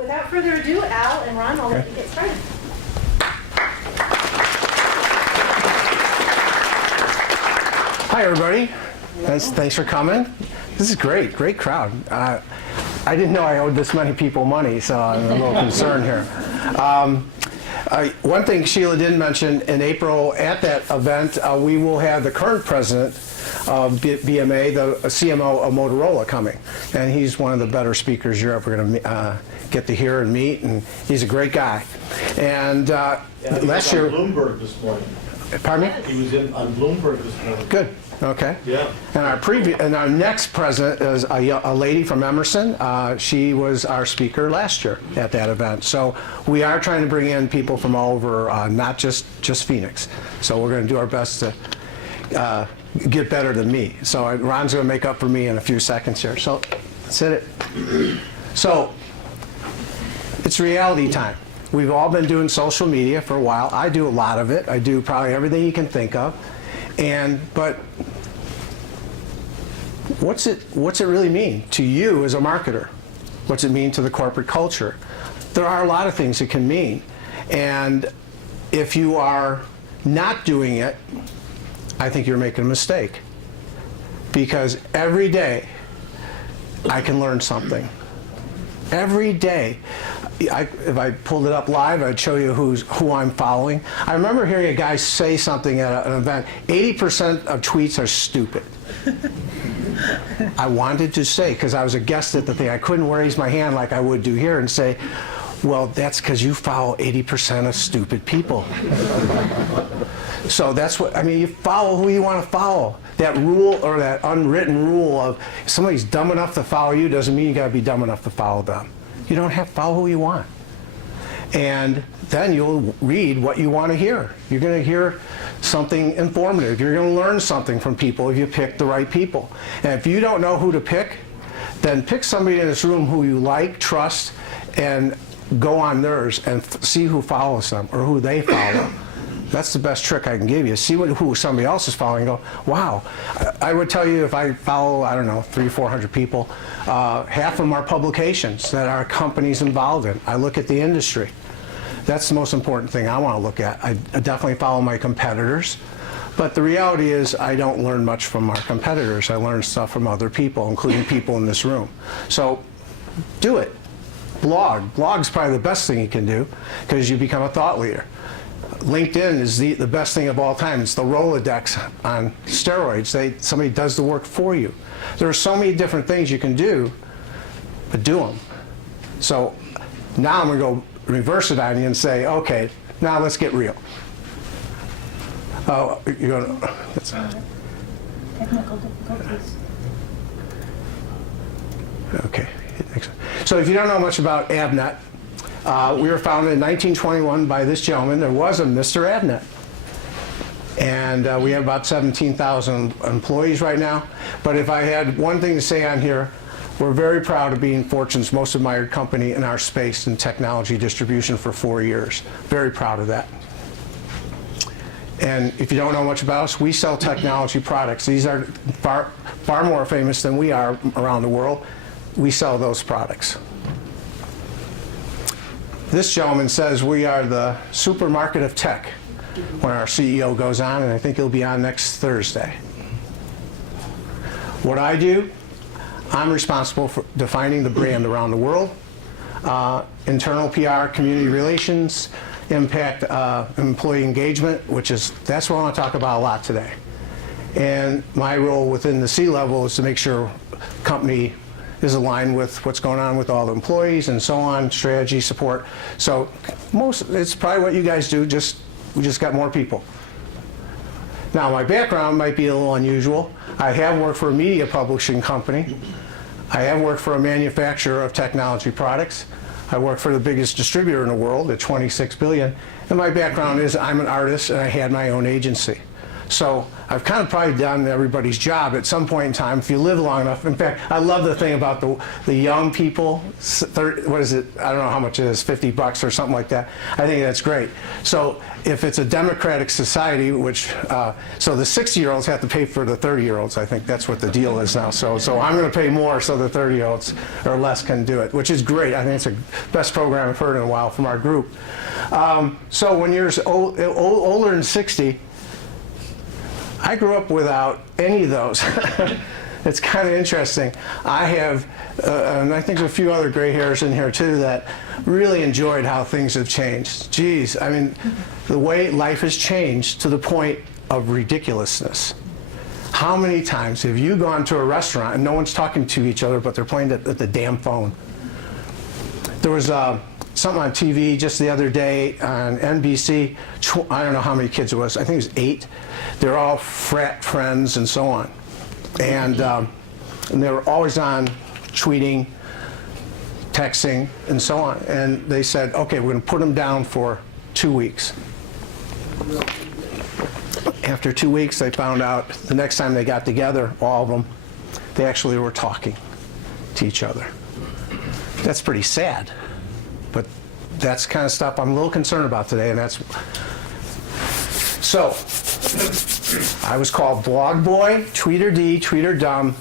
without further ado, Al and Ron, I'll let you get started. Hi, everybody. Thanks for coming. This is great crowd. I didn't know I owed this many people money, so I'm a little concerned here. One thing Sheila didn't mention, in April at that event, we will have the current president of BMA, the CMO of Motorola, coming. And he's one of the better speakers you're ever going to get to hear and meet, and he's a great guy. And last year... Bloomberg this morning. Pardon me? He was on Bloomberg this morning. Good. Okay. Yeah. And our next president is a lady from Emerson. She was our speaker last year at that event. So we are trying to bring in people from all over, not just Phoenix. So we're going to do our best to get better than me. So Ron's going to make up for me in a few seconds here. So that's it. So it's reality time. We've all been doing social media for a while. I do a lot of it. I do probably everything you can think of. But what's it really mean to you as a marketer? What's it mean to the corporate culture? There are a lot of things it can mean. And if you are not doing it, I think you're making a mistake. Because every day I can learn something. Every day. If I pulled it up live, I'd show you who I'm following. I remember hearing a guy say something at an event, 80% of tweets are stupid. I wanted to say, because I was a guest at the thing, I couldn't raise my hand like I would do here and say, well, that's because you follow 80% of stupid people. So that's what, I mean, you follow who you want to follow. That rule, or that unwritten rule of if somebody's dumb enough to follow you doesn't mean you got to be dumb enough to follow them. You don't have to follow who you want. And then you'll read what you want to hear. You're going to hear something informative. You're going to learn something from people if you pick the right people. And if you don't know who to pick, then pick somebody in this room who you like, trust, and go on theirs and see who follows them or who they follow. That's the best trick I can give you. See who somebody else is following and go, wow. I would tell you if I follow, I don't know, 300 or 400 people, half of them are publications that our company's involved in. I look at the industry. That's the most important thing I want to look at. I definitely follow my competitors. But the reality is I don't learn much from our competitors. I learn stuff from other people, including people in this room. So do it. Blog. Blog's probably the best thing you can do because you become a thought leader. LinkedIn is the best thing of all time. It's the Rolodex on steroids. Somebody does the work for you. There are so many different things you can do, but do them. So now I'm going to go reverse it on you and say, okay, now let's get real. Oh, you're going to... Technical difficulties. Okay. So if you don't know much about Avnet, we were founded in 1921 by this gentleman. There was a Mr. Avnet. And we have about 17,000 employees right now. But if I had one thing to say on here, we're very proud of being Fortune's most admired company in our space and technology distribution for 4 years. Very proud of that. And if you don't know much about us, we sell technology products. These are far more famous than we are around the world. We sell those products. This gentleman says we are the supermarket of tech when our CEO goes on, and I think he'll be on next Thursday. What I do, I'm responsible for defining the brand around the world, internal PR, community relations, impact, employee engagement, that's what I want to talk about a lot today. And my role within the C-level is to make sure company is aligned with what's going on with all the employees and so on, strategy, support. So it's probably what you guys do, we just got more people. Now my background might be a little unusual. I have worked for a media publishing company. I have worked for a manufacturer of technology products. I work for the biggest distributor in the world at 26 billion. And my background is I'm an artist and I had my own agency. So I've kind of probably done everybody's job at some point in time if you live long enough. In fact, I love the thing about the young people. What is it? I don't know how much it is, $50 or something like that. I think that's great. So if it's a democratic society, which so the 60-year-olds have to pay for the 30-year-olds. I think that's what the deal is now. So I'm going to pay more so the 30-year-olds or less can do it, which is great. I think it's the best program I've heard in a while from our group. So when you're older than 60, I grew up without any of those. It's kind of interesting. I have, and I think there's a few other gray hairs in here too, that really enjoyed how things have changed. Geez, I mean, the way life has changed to the point of ridiculousness. How many times have you gone to a restaurant and no one's talking to each other, but they're playing at the damn phone? There was something on TV just the other day on NBC. I don't know how many kids it was. I think it was 8. They're all frat friends and so on. And they were always on tweeting, texting, and so on. And they said, okay, we're going to put them down for 2 weeks. After 2 weeks, they found out the next time they got together, all of them, they actually were talking to each other. That's pretty sad. But that's kind of stuff I'm a little concerned about today, and that's... So, I was called blog boy, tweeter D, tweeter dumb.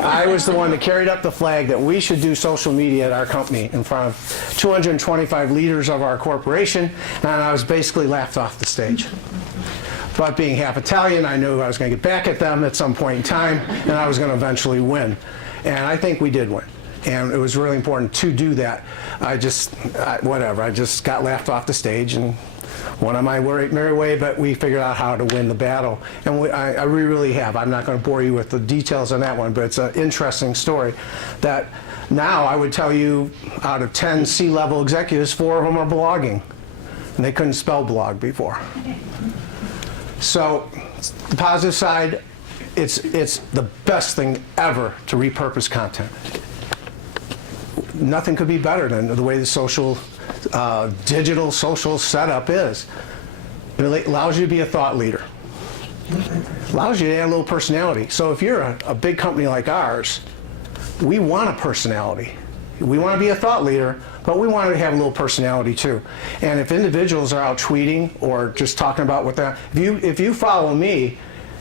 I was the one that carried up the flag that we should do social media at our company in front of 225 leaders of our corporation, and I was basically laughed off the stage. But being half Italian, I knew I was going to get back at them at some point in time, and I was going to eventually win. And I think we did win. And it was really important to do that. I just got laughed off the stage and went on my merry way, but we figured out how to win the battle. And we really have. I'm not going to bore you with the details on that one, but it's an interesting story that now I would tell you out of 10 C-level executives, 4 of them are blogging. And they couldn't spell blog before. So the positive side, it's the best thing ever to repurpose content. Nothing could be better than the way the social, digital social setup is. It allows you to be a thought leader. Allows you to add a little personality. So if you're a big company like ours, we want a personality. We want to be a thought leader, but we want to have a little personality too. And if individuals are out tweeting or just talking about what that, if you follow me,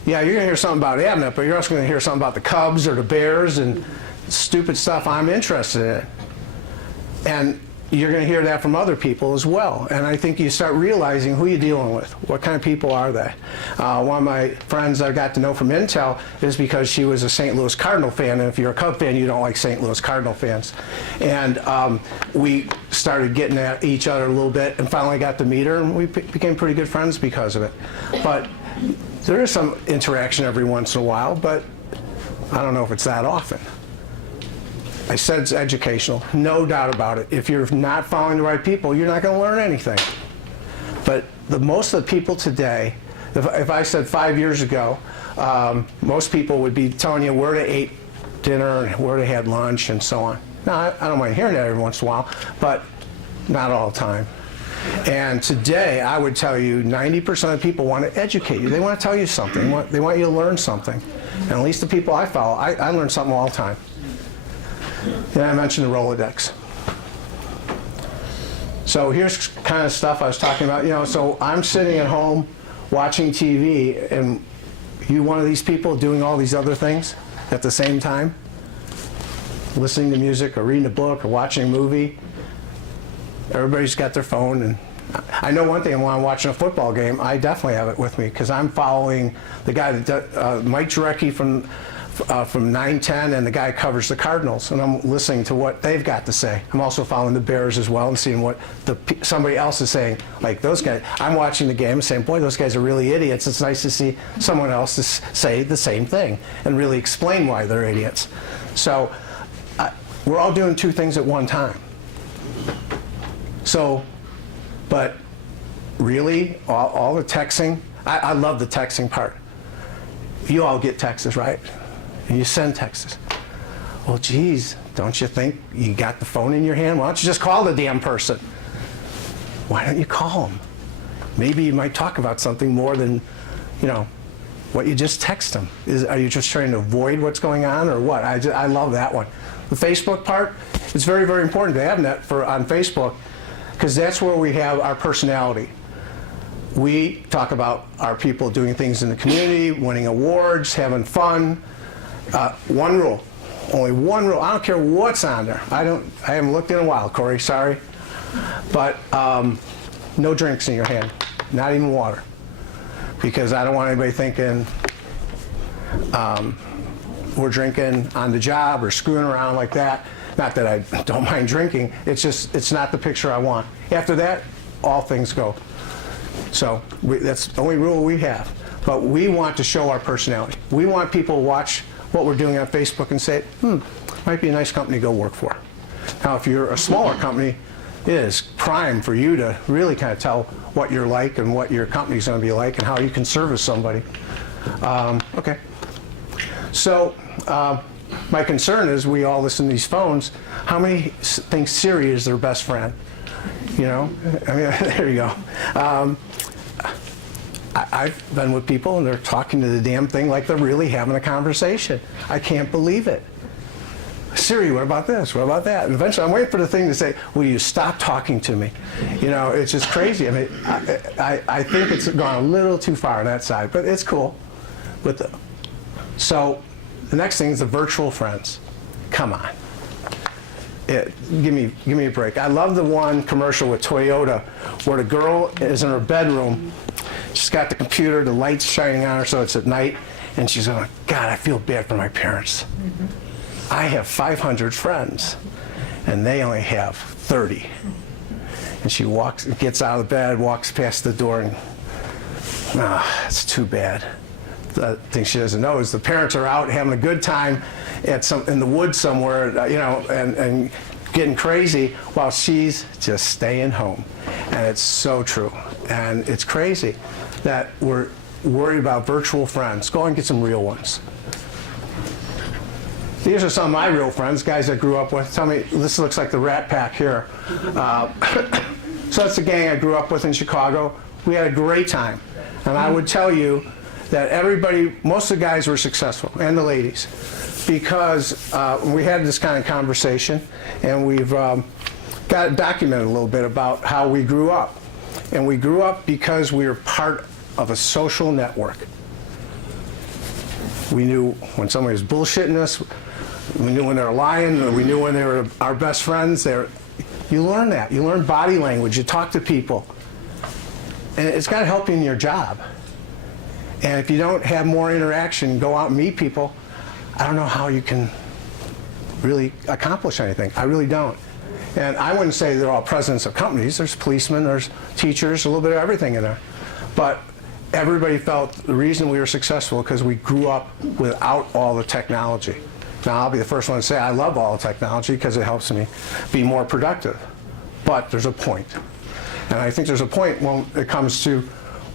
yeah, you're going to hear something about Abnett, but you're also going to hear something about the Cubs or the Bears and stupid stuff I'm interested in. And you're going to hear that from other people as well. And I think you start realizing who you're dealing with. What kind of people are they? One of my friends I got to know from Intel is because she was a St. Louis Cardinal fan. And if you're a Cub fan, you don't like St. Louis Cardinal fans. And we started getting at each other a little bit and finally got to meet her. And we became pretty good friends because of it. But there is some interaction every once in a while, but I don't know if it's that often. I said it's educational, no doubt about it. If you're not following the right people, you're not going to learn anything. But most of the people today, if I said 5 years ago, most people would be telling you where they ate dinner and where they had lunch and so on. Now, I don't mind hearing that every once in a while, but not all the time. And today, I would tell you 90% of people want to educate you. They want to tell you something. They want you to learn something. And at least the people I follow, I learn something all the time. And I mentioned the Rolodex. So here's kind of stuff I was talking about. You know, so I'm sitting at home watching TV, and you one of these people doing all these other things at the same time? Listening to music or reading a book or watching a movie. Everybody's got their phone, and I know one thing, when I'm watching a football game, I definitely have it with me because I'm following the guy that Mike Jarecki from 910, and the guy covers the Cardinals, and I'm listening to what they've got to say. I'm also following the Bears as well and seeing what somebody else is saying. Like those guys, I'm watching the game and saying, boy, those guys are really idiots. It's nice to see someone else say the same thing and really explain why they're idiots. So we're all doing 2 things at one time. So, but really, all the texting, I love the texting part. You all get texts, right? And you send texts. Well, geez, don't you think you got the phone in your hand? Why don't you just call the damn person? Why don't you call them? Maybe you might talk about something more than, you know, What, you just text them? Are you just trying to avoid what's going on or what? I love that one. The Facebook part, it's very, very important to have that on Facebook because that's where we have our personality. We talk about our people doing things in the community, winning awards, having fun. One rule, only one rule. I don't care what's on there. I haven't looked in a while, Corey, sorry. But no drinks in your hand, not even water. Because I don't want anybody thinking we're drinking on the job or screwing around like that. Not that I don't mind drinking, it's not the picture I want. After that, all things go. So that's the only rule we have. But we want to show our personality. We want people to watch what we're doing on Facebook and say, might be a nice company to go work for. Now, if you're a smaller company, it is prime for you to really kind of tell what you're like and what your company's going to be like and how you can service somebody. Okay. So my concern is we all listen to these phones. How many think Siri is their best friend? You know, I mean, there you go. I've been with people and they're talking to the damn thing like they're really having a conversation. I can't believe it. Siri, what about this? What about that? And eventually I'm waiting for the thing to say, will you stop talking to me? You know, it's just crazy. I mean, I think it's gone a little too far on that side, but it's cool. So the next thing is the virtual friends. Come on. Give me a break. I love the one commercial with Toyota where the girl is in her bedroom. She's got the computer, the lights shining on her so it's at night, and she's going, God, I feel bad for my parents. Mm-hmm. I have 500 friends, and they only have 30. And she gets out of the bed, walks past the door, and it's too bad. The thing she doesn't know is the parents are out having a good time in the woods somewhere, you know, and getting crazy while she's just staying home. And it's so true. And it's crazy that we're worried about virtual friends. Go and get some real ones. These are some of my real friends, guys I grew up with. Tell me, this looks like the Rat Pack here. So that's the gang I grew up with in Chicago. We had a great time. And I would tell you that most of the guys were successful, and the ladies, because we had this kind of conversation, and we've got it documented a little bit about how we grew up. And we grew up because we were part of a social network. We knew when somebody was bullshitting us, we knew when they were lying, we knew when they were our best friends. You learn that. You learn body language. You talk to people. And it's got to help you in your job. And if you don't have more interaction, go out and meet people, I don't know how you can really accomplish anything. I really don't. And I wouldn't say they're all presidents of companies. There's policemen, there's teachers, a little bit of everything in there. But everybody felt the reason we were successful because we grew up without all the technology. Now, I'll be the first one to say I love all the technology because it helps me be more productive. But there's a point. And I think there's a point when it comes to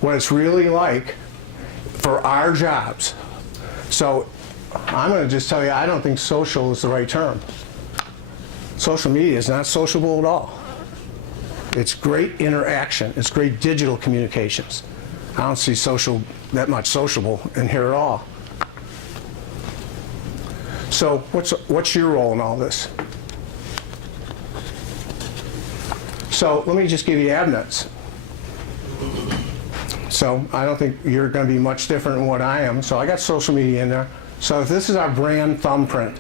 what it's really like for our jobs. So I'm going to just tell you, I don't think social is the right term. Social media is not sociable at all. It's great interaction. It's great digital communications. I don't see that much sociable in here at all. So what's your role in all this? So let me just give you Avnet's. So I don't think you're going to be much different than what I am. So I got social media in there. So this is our brand thumbprint.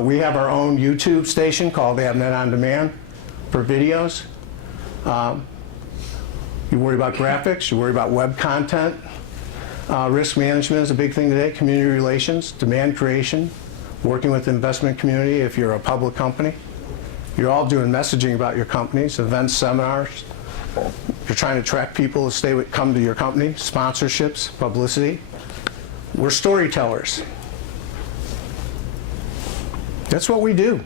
We have our own YouTube station called Avnet On Demand for videos. You worry about graphics, you worry about web content. Risk management is a big thing today, community relations, demand creation, working with the investment community if you're a public company. You're all doing messaging about your companies, events, seminars. You're trying to attract people to come to your company, sponsorships, publicity. We're storytellers. That's what we do.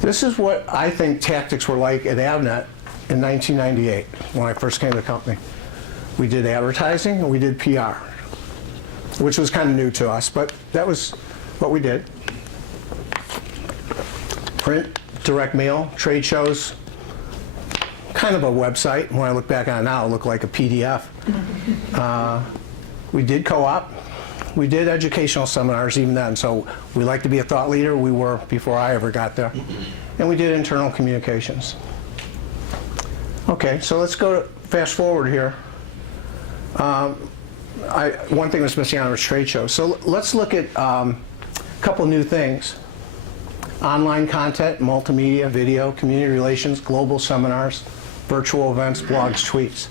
This is what I think tactics were like at Avnet in 1998 when I first came to the company. We did advertising and we did PR, which was kind of new to us, but that was what we did. Print, direct mail, trade shows, kind of a website. When I look back on it now, it looked like a PDF. We did co-op. We did educational seminars even then. So we like to be a thought leader. We were before I ever got there. And we did internal communications. Okay, so let's go to fast forward here. One thing was missing on our trade show. So let's look at a couple new things. Online content, multimedia, video, community relations, global seminars, virtual events, blogs, tweets.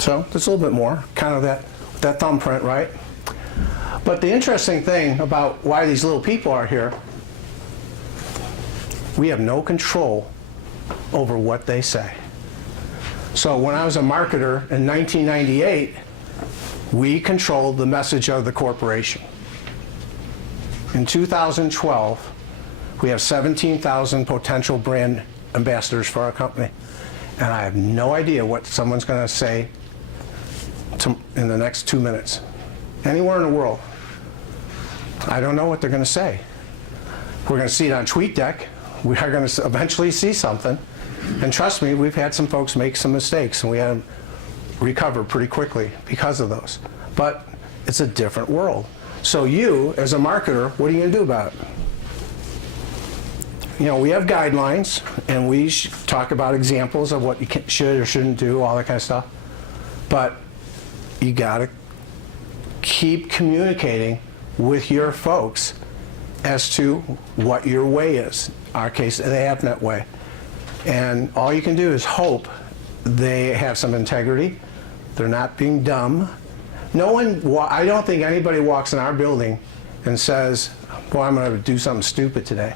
So there's a little bit more, kind of that thumbprint, right? But the interesting thing about why these little people are here, we have no control over what they say. So when I was a marketer in 1998, we controlled the message of the corporation. In 2012, we have 17,000 potential brand ambassadors for our company. And I have no idea what someone's going to say in the next 2 minutes. Anywhere in the world. I don't know what they're going to say. We're going to see it on TweetDeck. We are going to eventually see something. And trust me, we've had some folks make some mistakes, and we had them recover pretty quickly because of those. But it's a different world. So you, as a marketer, what are you going to do about it? You know, we have guidelines, and we talk about examples of what you should or shouldn't do, all that kind of stuff. But you got to keep communicating with your folks as to what your way is. In our case, the AppNet way. And all you can do is hope they have some integrity. They're not being dumb. I don't think anybody walks in our building and says, well, I'm going to do something stupid today.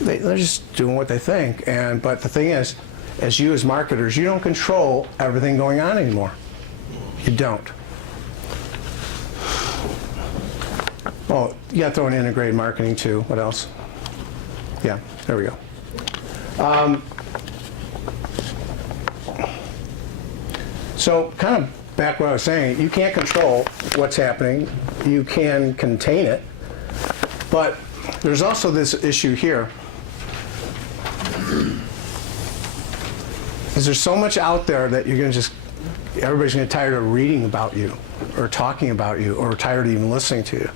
They're just doing what they think. But the thing is, as you as marketers, you don't control everything going on anymore. You don't. Oh, you got to throw in integrated marketing too. What else? Yeah, there we go. So kind of back what I was saying, you can't control what's happening. You can contain it. But there's also this issue here. Is there so much out there that you're going to everybody's going to get tired of reading about you or talking about you or tired of even listening to you.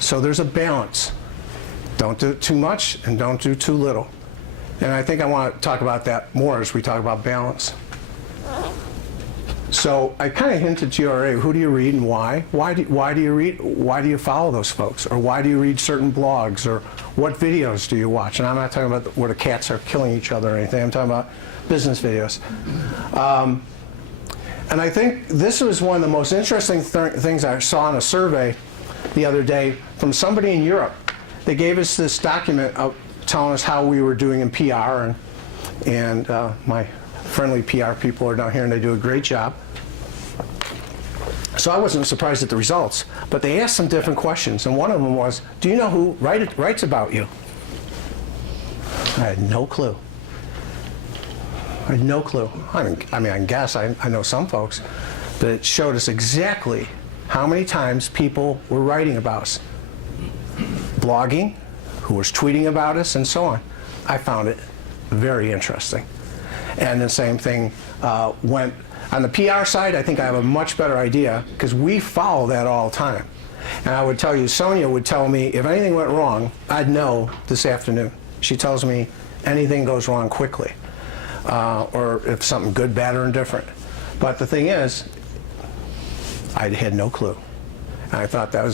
So there's a balance. Don't do too much and don't do too little. And I think I want to talk about that more as we talk about balance. So I kind of hinted to you already, who do you read and why? Why do you read? Why do you follow those folks? Or why do you read certain blogs? Or what videos do you watch? And I'm not talking about where the cats are killing each other or anything. I'm talking about business videos. And I think this was one of the most interesting things I saw in a survey the other day from somebody in Europe. They gave us this document telling us how we were doing in PR, and my friendly PR people are down here and they do a great job. So I wasn't surprised at the results, but they asked some different questions, and one of them was, do you know who writes about you? I had no clue. I had no clue. I mean, I can guess, I know some folks, but it showed us exactly how many times people were writing about us. Blogging, who was tweeting about us, and so on. I found it very interesting. And the same thing went on the PR side. I think I have a much better idea because we follow that all the time. And I would tell you, Sonia would tell me if anything went wrong, I'd know this afternoon. She tells me anything goes wrong quickly, or if something good, bad, or indifferent. But the thing is, I had no clue. And I thought that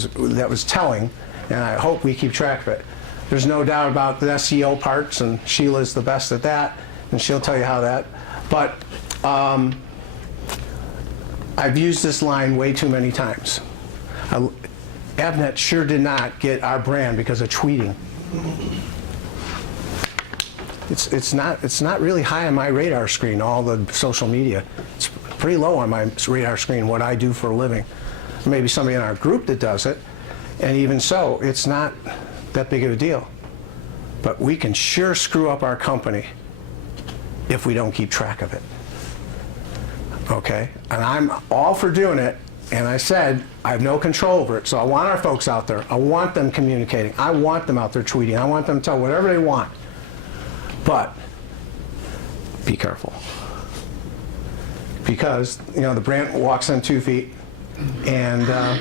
was telling, and I hope we keep track of it. There's no doubt about the SEO parts, and Sheila's the best at that, and she'll tell you how that. But I've used this line way too many times. Avnet sure did not get our brand because of tweeting. It's not really high on my radar screen, all the social media. It's pretty low on my radar screen, what I do for a living. Maybe somebody in our group that does it, and even so, it's not that big of a deal. But we can sure screw up our company if we don't keep track of it. Okay? And I'm all for doing it, and I said I have no control over it, so I want our folks out there. I want them communicating. I want them out there tweeting. I want them to tell whatever they want. But be careful. Because, you know, the brand walks on 2 feet, and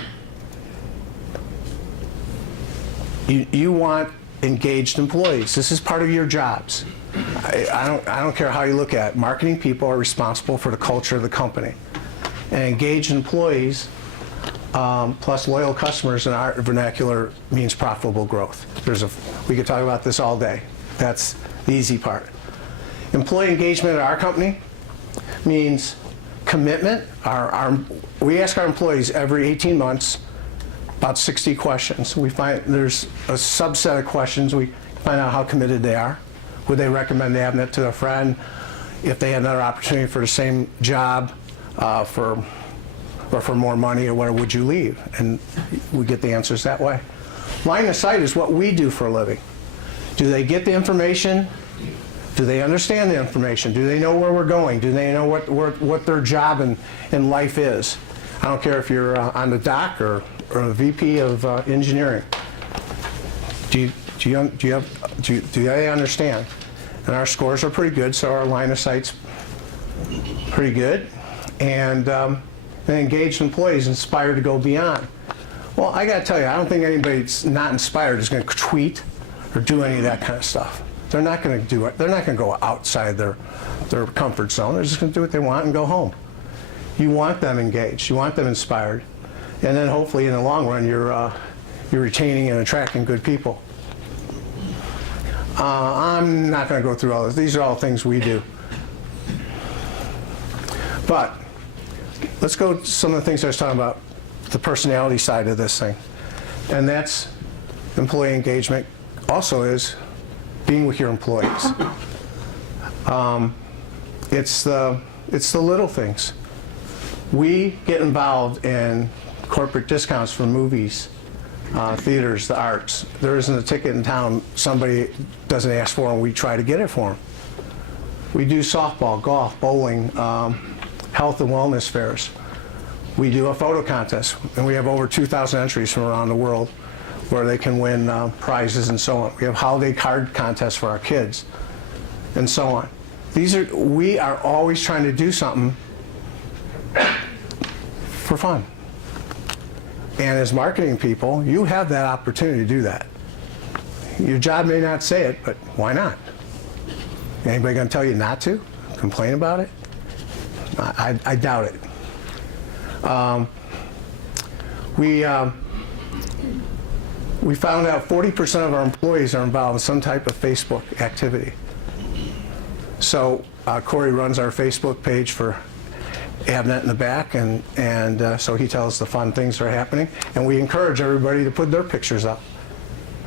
you want engaged employees. This is part of your jobs. I don't care how you look at it. Marketing people are responsible for the culture of the company. And engaged employees plus loyal customers in our vernacular means profitable growth. We could talk about this all day. That's the easy part. Employee engagement at our company means commitment. We ask our employees every 18 months about 60 questions. We find there's a subset of questions. We find out how committed they are. Would they recommend having it to a friend if they had another opportunity for the same job, or for more money, or where would you leave? And we get the answers that way. Line of sight is what we do for a living. Do they get the information? Do they understand the information? Do they know where we're going? Do they know what their job in life is? I don't care if you're on the dock or a VP of engineering. Do they understand? And our scores are pretty good, so our line of sight's pretty good. And engaged employees inspired to go beyond. Well, I got to tell you, I don't think anybody that's not inspired is going to tweet or do any of that kind of stuff. They're not going to do it. They're not going to go outside their comfort zone. They're just going to do what they want and go home. You want them engaged. You want them inspired. And then hopefully in the long run, you're retaining and attracting good people. I'm not going to go through all this. These are all things we do. But let's go to some of the things I was talking about, the personality side of this thing. And that's employee engagement also is being with your employees. It's the little things. We get involved in corporate discounts for movies, theaters, the arts. There isn't a ticket in town somebody doesn't ask for, and we try to get it for them. We do softball, golf, bowling, health and wellness fairs. We do a photo contest, and we have over 2,000 entries from around the world where they can win prizes and so on. We have holiday card contests for our kids, and so on. We are always trying to do something for fun. And as marketing people, you have that opportunity to do that. Your job may not say it, but why not? Anybody going to tell you not to? Complain about it? I doubt it. We found out 40% of our employees are involved in some type of Facebook activity. So Corey runs our Facebook page for Avnet in the back, and so he tells the fun things that are happening, and we encourage everybody to put their pictures up.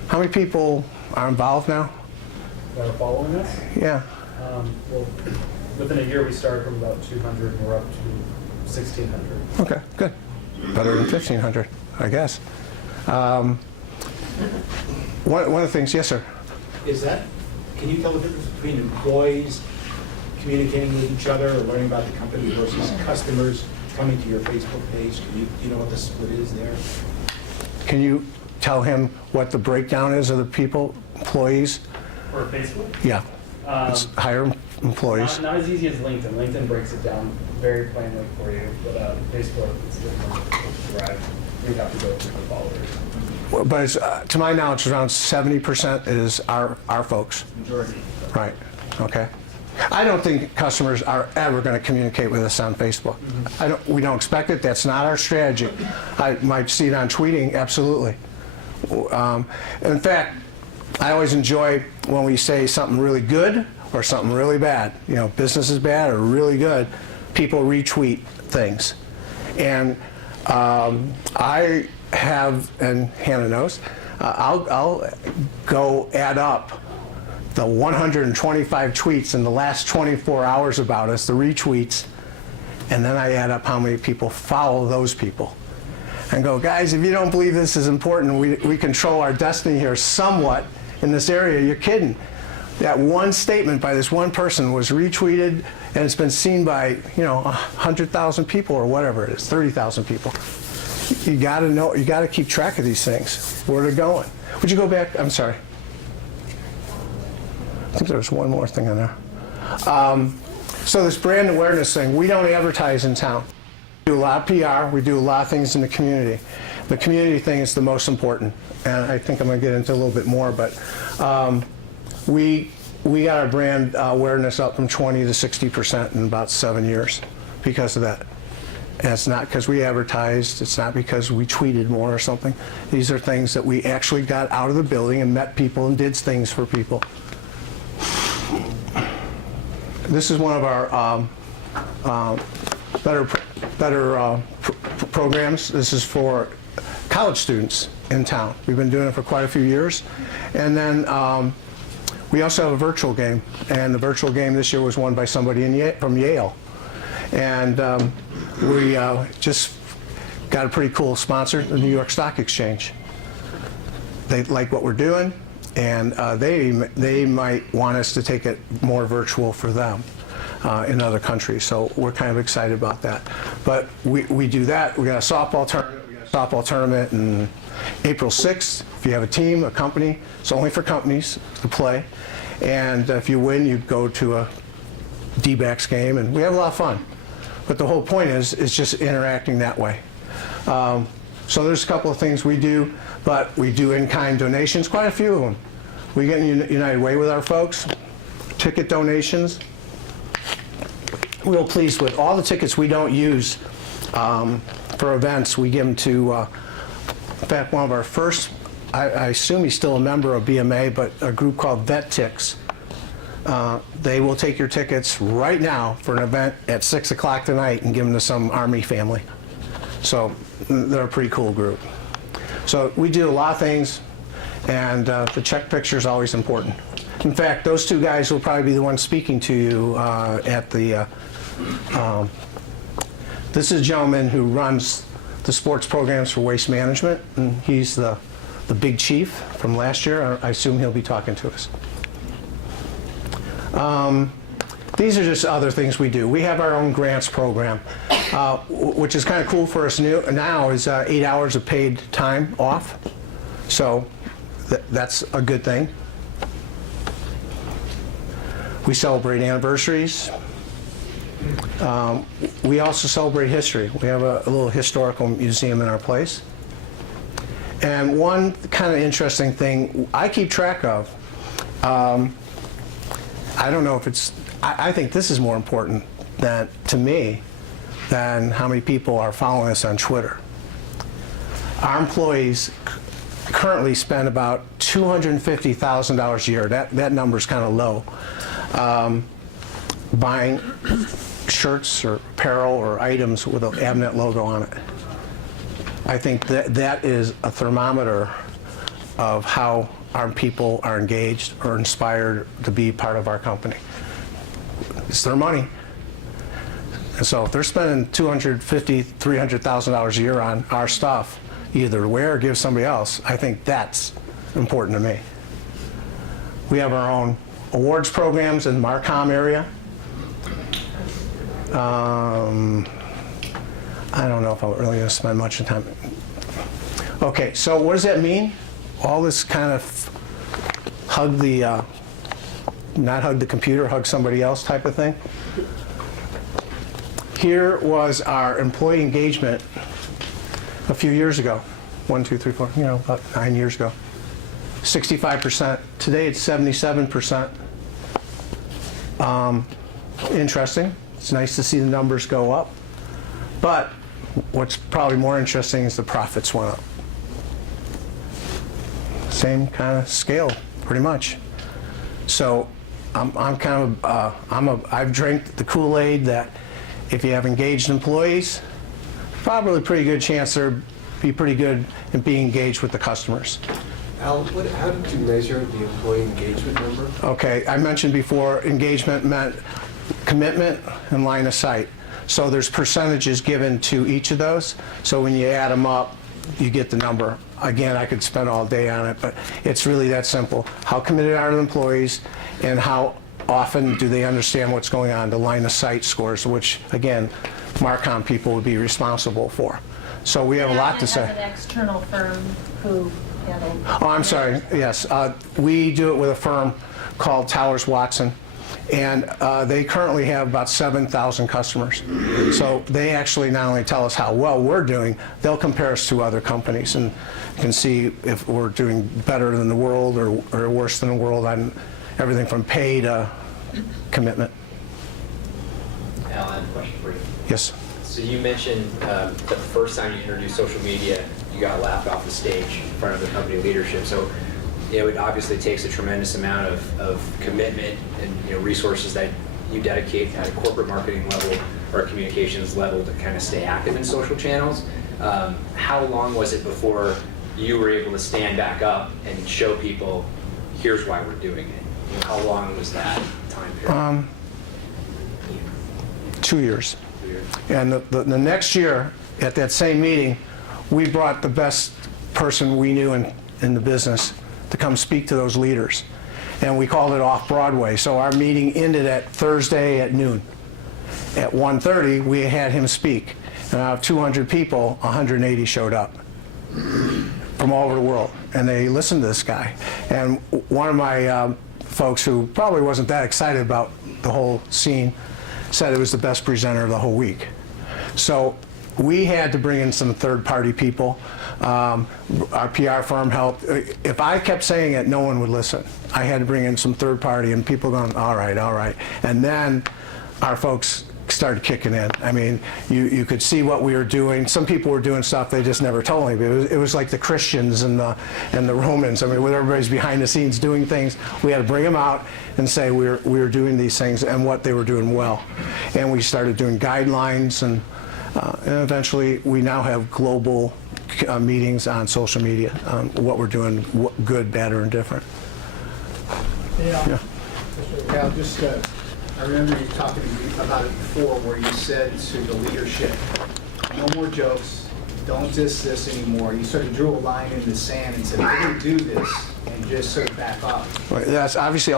How many people are involved now? That are following us? Yeah. Well, within a year we started from about 200 and we're up to 1,600. Okay, good. Better than 1,500, I guess. One of the things, yes, sir. Can you tell the difference between employees communicating with each other or learning about the company versus customers coming to your Facebook page? Do you know what the split is there? Can you tell him what the breakdown is of the people, employees? For Facebook? Yeah. It's higher employees. Not as easy as LinkedIn. LinkedIn breaks it down very plainly for you, but Facebook, it's different. Right. You have to go through the followers. But it's, to my knowledge, around 70% is our folks. Majority. Right. Okay. I don't think customers are ever going to communicate with us on Facebook. We don't expect it. That's not our strategy. I might see it on tweeting, absolutely. In fact, I always enjoy when we say something really good or something really bad. You know, business is bad or really good. People retweet things, and I have, and Hannah knows, I'll go add up the 125 tweets in the last 24 hours about us, the retweets, and then I add up how many people follow those people. And go, guys, if you don't believe this is important, we control our destiny here somewhat in this area, you're kidding. That one statement by this one person was retweeted, and it's been seen by, 100,000 people or whatever it is, 30,000 people. You got to know, you got to keep track of these things, where they're going. Would you go back? I'm sorry. I think there was one more thing in there. So this brand awareness thing, we don't advertise in town. We do a lot of PR, we do a lot of things in the community. The community thing is the most important, and I think I'm going to get into a little bit more, but we got our brand awareness up from 20 to 60% in about 7 years because of that. And it's not because we advertised, it's not because we tweeted more or something. These are things that we actually got out of the building and met people and did things for people. This is one of our better programs. This is for college students in town. We've been doing it for quite a few years. And then we also have a virtual game. And the virtual game this year was won by somebody from Yale. And we just got a pretty cool sponsor, the New York Stock Exchange. They like what we're doing, and they might want us to take it more virtual for them in other countries. So we're kind of excited about that. But we do that. We got a softball tournament. We got a softball tournament in April 6th. If you have a team, a company, it's only for companies to play. And if you win, you go to a D-backs game, and we have a lot of fun. But the whole point is just interacting that way. So there's a couple of things we do, but we do in-kind donations, quite a few of them. We get United Way with our folks, ticket donations. Real pleased with all the tickets we don't use for events. We give them to, in fact, one of our first, I assume he's still a member of BMA, but a group called Vet Ticks. They will take your tickets right now for an event at 6 o'clock tonight and give them to some Army family. So they're a pretty cool group. So we do a lot of things, and the check picture is always important. In fact, those two guys will probably be the ones speaking to you at the, this is a gentleman who runs the sports programs for Waste Management, and he's the big chief from last year. I assume he'll be talking to us. These are just other things we do. We have our own grants program, which is kind of cool for us now is 8 hours of paid time off. So that's a good thing. We celebrate anniversaries. We also celebrate history. We have a little historical museum in our place. And one kind of interesting thing I keep track of, I don't know if it's, I think this is more important to me than how many people are following us on Twitter. Our employees currently spend about $250,000 a year. That number is kind of low. Buying shirts or apparel or items with an Avnet logo on it. I think that is a thermometer of how our people are engaged or inspired to be part of our company. It's their money. And so if they're spending $250,000, $300,000 a year on our stuff, either to wear or give somebody else, I think that's important to me. We have our own awards programs in the Marcom area. I don't know if I'm really going to spend much time. Okay, so what does that mean? All this kind of not hug the computer, hug somebody else type of thing. Here was our employee engagement a few years ago. 1, 2, 3, 4, about 9 years ago. 65%. Today it's 77%. Interesting. It's nice to see the numbers go up. But what's probably more interesting is the profits went up. Same kind of scale, pretty much. So I've drank the Kool-Aid that if you have engaged employees, probably a pretty good chance they'll be pretty good in being engaged with the customers. Al, how did you measure the employee engagement number? Okay, I mentioned before, engagement meant commitment and line of sight. So there's percentages given to each of those. So when you add them up, you get the number. Again, I could spend all day on it, but it's really that simple. How committed are the employees, and how often do they understand what's going on? The line of sight scores, which again, Marcom people would be responsible for. So we have a lot to say. An external firm who handled. Oh, I'm sorry. Yes, we do it with a firm called Towers Watson, And they currently have about 7,000 customers. So they actually not only tell us how well we're doing, they'll compare us to other companies and can see if we're doing better than the world or worse than the world on everything from pay to commitment. Al, I have a question for you. Yes. So you mentioned the first time you introduced social media, you got laughed off the stage in front of the company leadership. So it obviously takes a tremendous amount of commitment and resources that you dedicate at a corporate marketing level or a communications level to kind of stay active in social channels. How long was it before you were able to stand back up and show people, here's why we're doing it? How long was that time period? 2 years. And the next year, at that same meeting, we brought the best person we knew in the business to come speak to those leaders. And we called it Off Broadway. So our meeting ended at Thursday at noon. At 1:30, we had him speak. And out of 200 people, 180 showed up from all over the world. And they listened to this guy. And one of my folks who probably wasn't that excited about the whole scene said it was the best presenter of the whole week. So we had to bring in some third-party people. Our PR firm helped. If I kept saying it, no one would listen. I had to bring in some third-party, and people going, all right, all right. And then our folks started kicking in. I mean, you could see what we were doing. Some people were doing stuff they just never told me. But it was like the Christians and the Romans. I mean, when everybody's behind the scenes doing things, we had to bring them out and say we were doing these things and what they were doing well. And we started doing guidelines, and eventually we now have global meetings on social media, what we're doing, good, bad, or indifferent. Yeah. Cal, just, I remember you talking about it before where you said to the leadership, no more jokes, don't diss this anymore. You sort of drew a line in the sand and said, we're going to do this, and just sort of back off. Right, that's obviously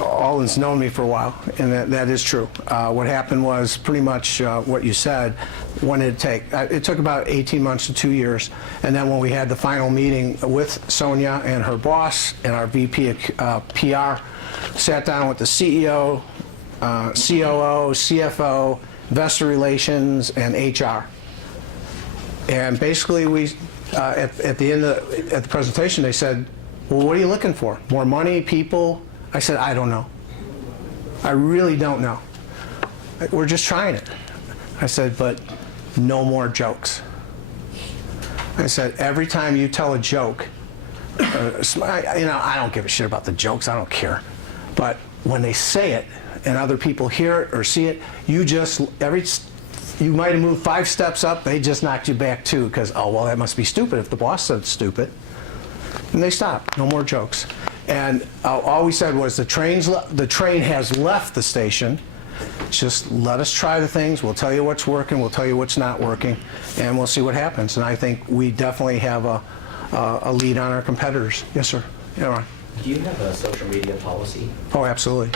Alden's known me for a while, and that is true. What happened was pretty much what you said. When did it take? It took about 18 months to 2 years, and then when we had the final meeting with Sonia and her boss and our VP of PR, sat down with the CEO, COO, CFO, investor relations, and HR. And basically, we at the end at the presentation, they said, "Well, what are you looking for? More money, people?" I said, "I don't know. I really don't know. We're just trying it." I said, "But no more jokes." I said, "Every time you tell a joke, I don't give a shit about the jokes. I don't care. But when they say it and other people hear it or see it, you might have moved 5 steps up. They just knocked you back 2 because, oh, well, that must be stupid if the boss said it's stupid." And they stopped. No more jokes. And all we said was the train has left the station. Just let us try the things. We'll tell you what's working. We'll tell you what's not working, and we'll see what happens. And I think we definitely have a lead on our competitors. Yes, sir. Yeah, Ron. Do you have a social media policy? Oh, absolutely.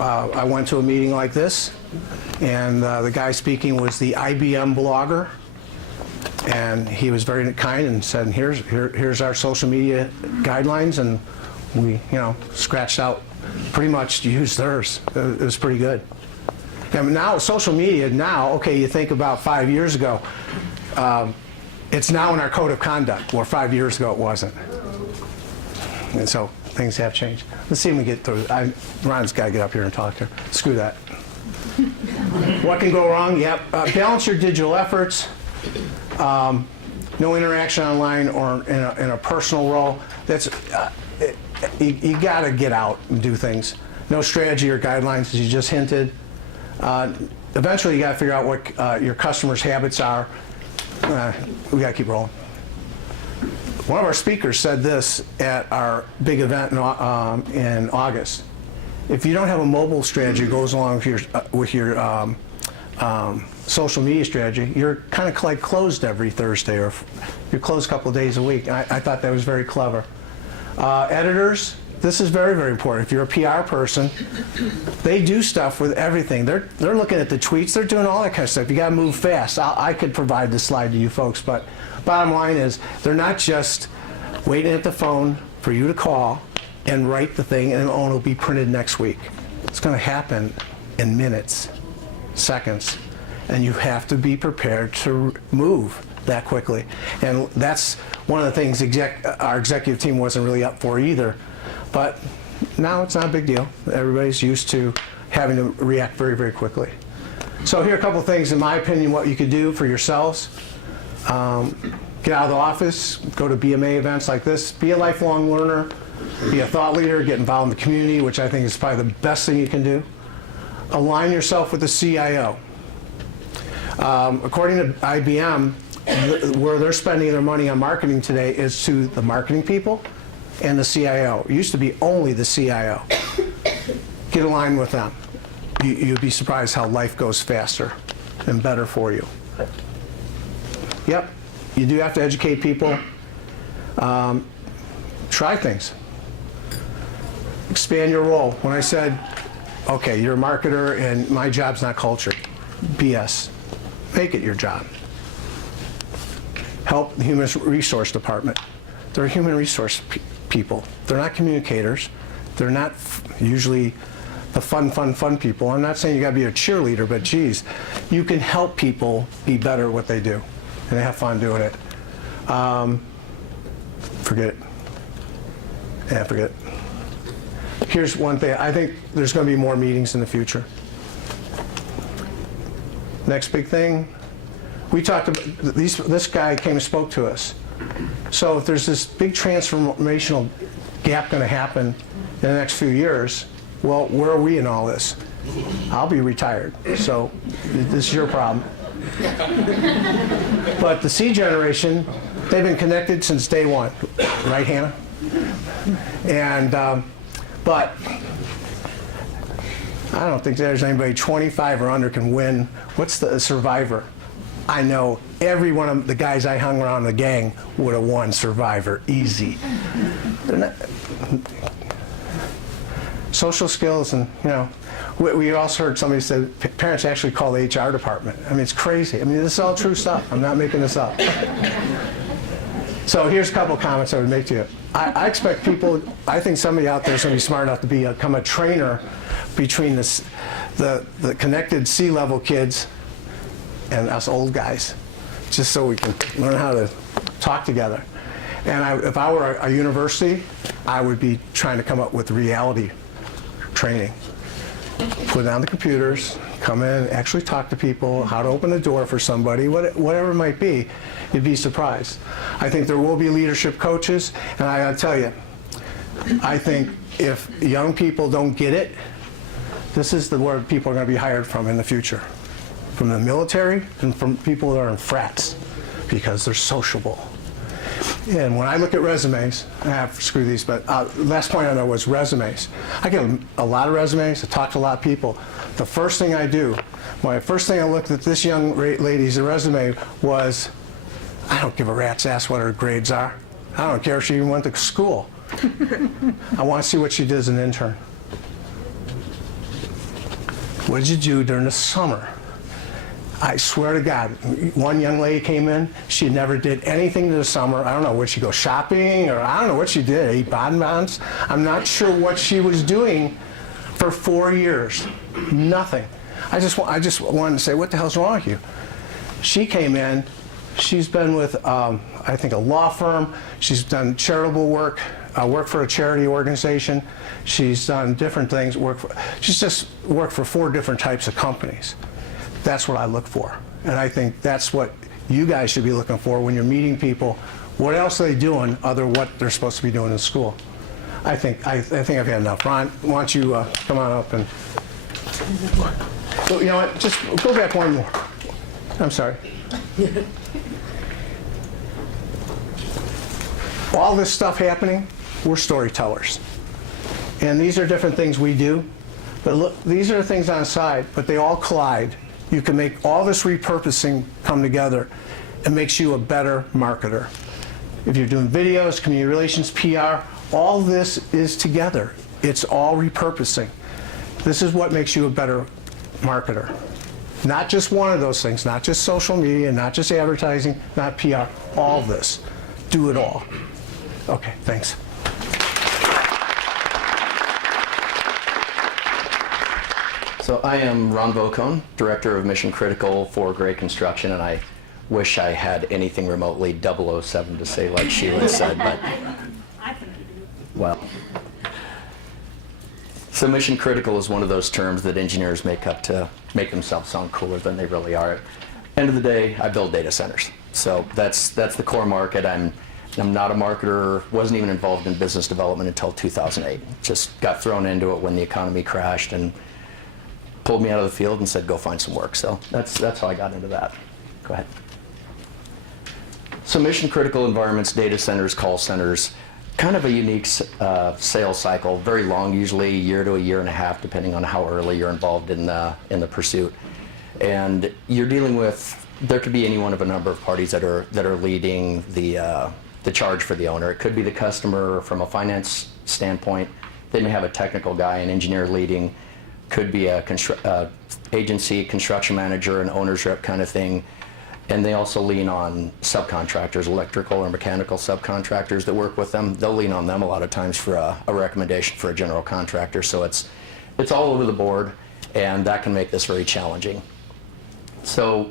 I went to a meeting like this, and the guy speaking was the IBM blogger, and he was very kind and said, here's our social media guidelines, and we scratched out pretty much used theirs. It was pretty good. And now social media, okay, you think about 5 years ago, it's now in our code of conduct, where 5 years ago it wasn't. And so things have changed. Let's see if we get through. Ron's got to get up here and talk to her. Screw that. What can go wrong? Yep. Balance your digital efforts. No interaction online or in a personal role. That's you got to get out and do things. No strategy or guidelines, as you just hinted. Eventually, you got to figure out what your customers' habits are. We got to keep rolling. One of our speakers said this at our big event in August. If you don't have a mobile strategy that goes along with your social media strategy, you're kind of like closed every Thursday, or you're closed a couple of days a week. I thought that was very clever. Editors, this is very, very important. If you're a PR person, they do stuff with everything. They're looking at the tweets. They're doing all that kind of stuff. You got to move fast. I could provide the slide to you folks, but bottom line is they're not just waiting at the phone for you to call and write the thing, and it'll be printed next week. It's going to happen in minutes, seconds, and you have to be prepared to move that quickly. And that's one of the things our executive team wasn't really up for either. But now it's not a big deal. Everybody's used to having to react very, very quickly. So here are a couple of things, in my opinion, what you could do for yourselves. Get out of the office, go to BMA events like this, be a lifelong learner, be a thought leader, get involved in the community, which I think is probably the best thing you can do. Align yourself with the CIO. According to IBM, where they're spending their money on marketing today is to the marketing people and the CIO. It used to be only the CIO. Get aligned with them. You'd be surprised how life goes faster and better for you. Yep, you do have to educate people. Try things. Expand your role. When I said, okay, you're a marketer and my job's not culture, BS. Make it your job. Help the human resource department. They're human resource people. They're not communicators. They're not usually the fun people. I'm not saying you gotta be a cheerleader, but geez, you can help people be better at what they do and have fun doing it. Forget it. Yeah, forget it. Here's one thing. I think there's gonna be more meetings in the future. Next big thing, we talked about, this guy came and spoke to us. So if there's this big transformational gap going to happen in the next few years, well, where are we in all this? I'll be retired, so this is your problem. But the C generation, they've been connected since day one, right, Hannah? And, but I don't think there's anybody 25 or under can win. What's the Survivor? I know every one of the guys I hung around in the gang would have won Survivor, easy. Social skills, and we also heard somebody said parents actually call the HR department. I mean, it's crazy. I mean, this is all true stuff. I'm not making this up. So here's a couple of comments I would make to you. I expect people, I think somebody out there is going to be smart enough to become a trainer between the connected C-level kids and us old guys, just so we can learn how to talk together. And if I were a university, I would be trying to come up with reality training. Put down the computers, come in, actually talk to people, how to open the door for somebody, whatever it might be. You'd be surprised. I think there will be leadership coaches, and I gotta tell you, I think if young people don't get it, this is where people are going to be hired from in the future. From the military and from people that are in frats, because they're sociable. And when I look at resumes, screw these, but last point on that was resumes. I get a lot of resumes, I talk to a lot of people. The first thing I do, first thing I looked at this young lady's resume was, I don't give a rat's ass what her grades are. I don't care if she even went to school. I want to see what she did as an intern. What did you do during the summer? I swear to God, one young lady came in, she never did anything this summer. I don't know, would she go shopping, or I don't know what she did, eat bonbons? I'm not sure what she was doing for 4 years. Nothing. I just wanted to say, what the hell's wrong with you? She came in, she's been with, I think, a law firm. She's done charitable work, worked for a charity organization. She's done different things. She's just worked for 4 different types of companies. That's what I look for. And I think that's what you guys should be looking for when you're meeting people. What else are they doing other than what they're supposed to be doing in school? I think I've had enough. Ron, why don't you come on up and... Well, you know what? Just go back one more. I'm sorry. All this stuff happening, we're storytellers. And these are different things we do. But look, these are things on the side, but they all collide. You can make all this repurposing come together. It makes you a better marketer. If you're doing videos, community relations, PR, all this is together. It's all repurposing. This is what makes you a better marketer. Not just one of those things, not just social media, not just advertising, not PR, all this. Do it all. Okay, thanks. So I am Ron Vocone, Director of Mission Critical for Gray Construction, and I wish I had anything remotely 007 to say like Sheila said, but, I think you do. well. So mission critical is one of those terms that engineers make up to make themselves sound cooler than they really are. End of the day, I build data centers. So that's the core market. I'm not a marketer, wasn't even involved in business development until 2008. Just got thrown into it when the economy crashed and pulled me out of the field and said, go find some work. So that's how I got into that. Go ahead. So mission critical environments, data centers, call centers, kind of a unique sales cycle, very long, usually a year to a year and a half, depending on how early you're involved in the pursuit. And you're dealing with, there could be any one of a number of parties that are leading the charge for the owner. It could be the customer from a finance standpoint. They may have a technical guy, an engineer leading. Could be a agency, construction manager, an owner's rep kind of thing. And they also lean on subcontractors, electrical or mechanical subcontractors that work with them. They'll lean on them a lot of times for a recommendation for a general contractor. So it's all over the board, and that can make this very challenging. So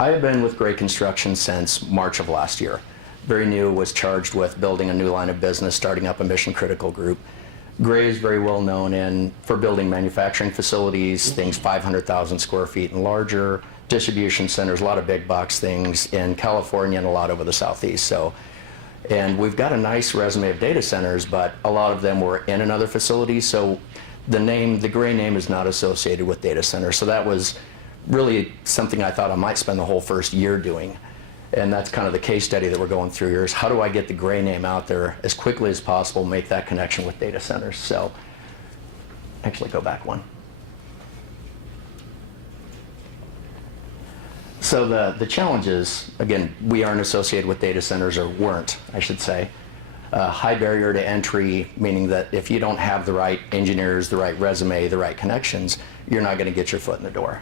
I have been with Gray Construction since March of last year. Very new, was charged with building a new line of business, starting up a mission critical group. Gray is very well known for building manufacturing facilities, things 500,000 square feet and larger, distribution centers, a lot of big box things in California and a lot over the Southeast. So, and we've got a nice resume of data centers, but a lot of them were in another facility. So the Gray name is not associated with data centers. So that was really something I thought I might spend the whole first year doing. And that's kind of the case study that we're going through here is how do I get the Gray name out there as quickly as possible, make that connection with data centers. So actually go back one. So the challenge is, again, we aren't associated with data centers, or weren't, I should say. High barrier to entry, meaning that if you don't have the right engineers, the right resume, the right connections, you're not going to get your foot in the door.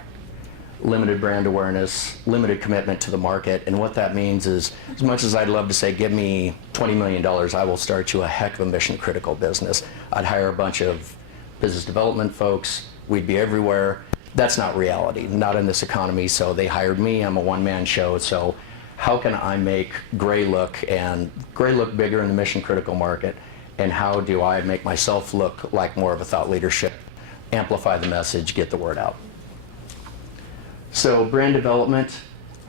Limited brand awareness, limited commitment to the market, and what that means is, as much as I'd love to say, give me $20 million, I will start you a heck of a mission critical business. I'd hire a bunch of business development folks, we'd be everywhere. That's not reality, not in this economy. So they hired me, I'm a one-man show. So how can I make Gray look bigger in the mission critical market? And how do I make myself look like more of a thought leadership, amplify the message, get the word out? So brand development,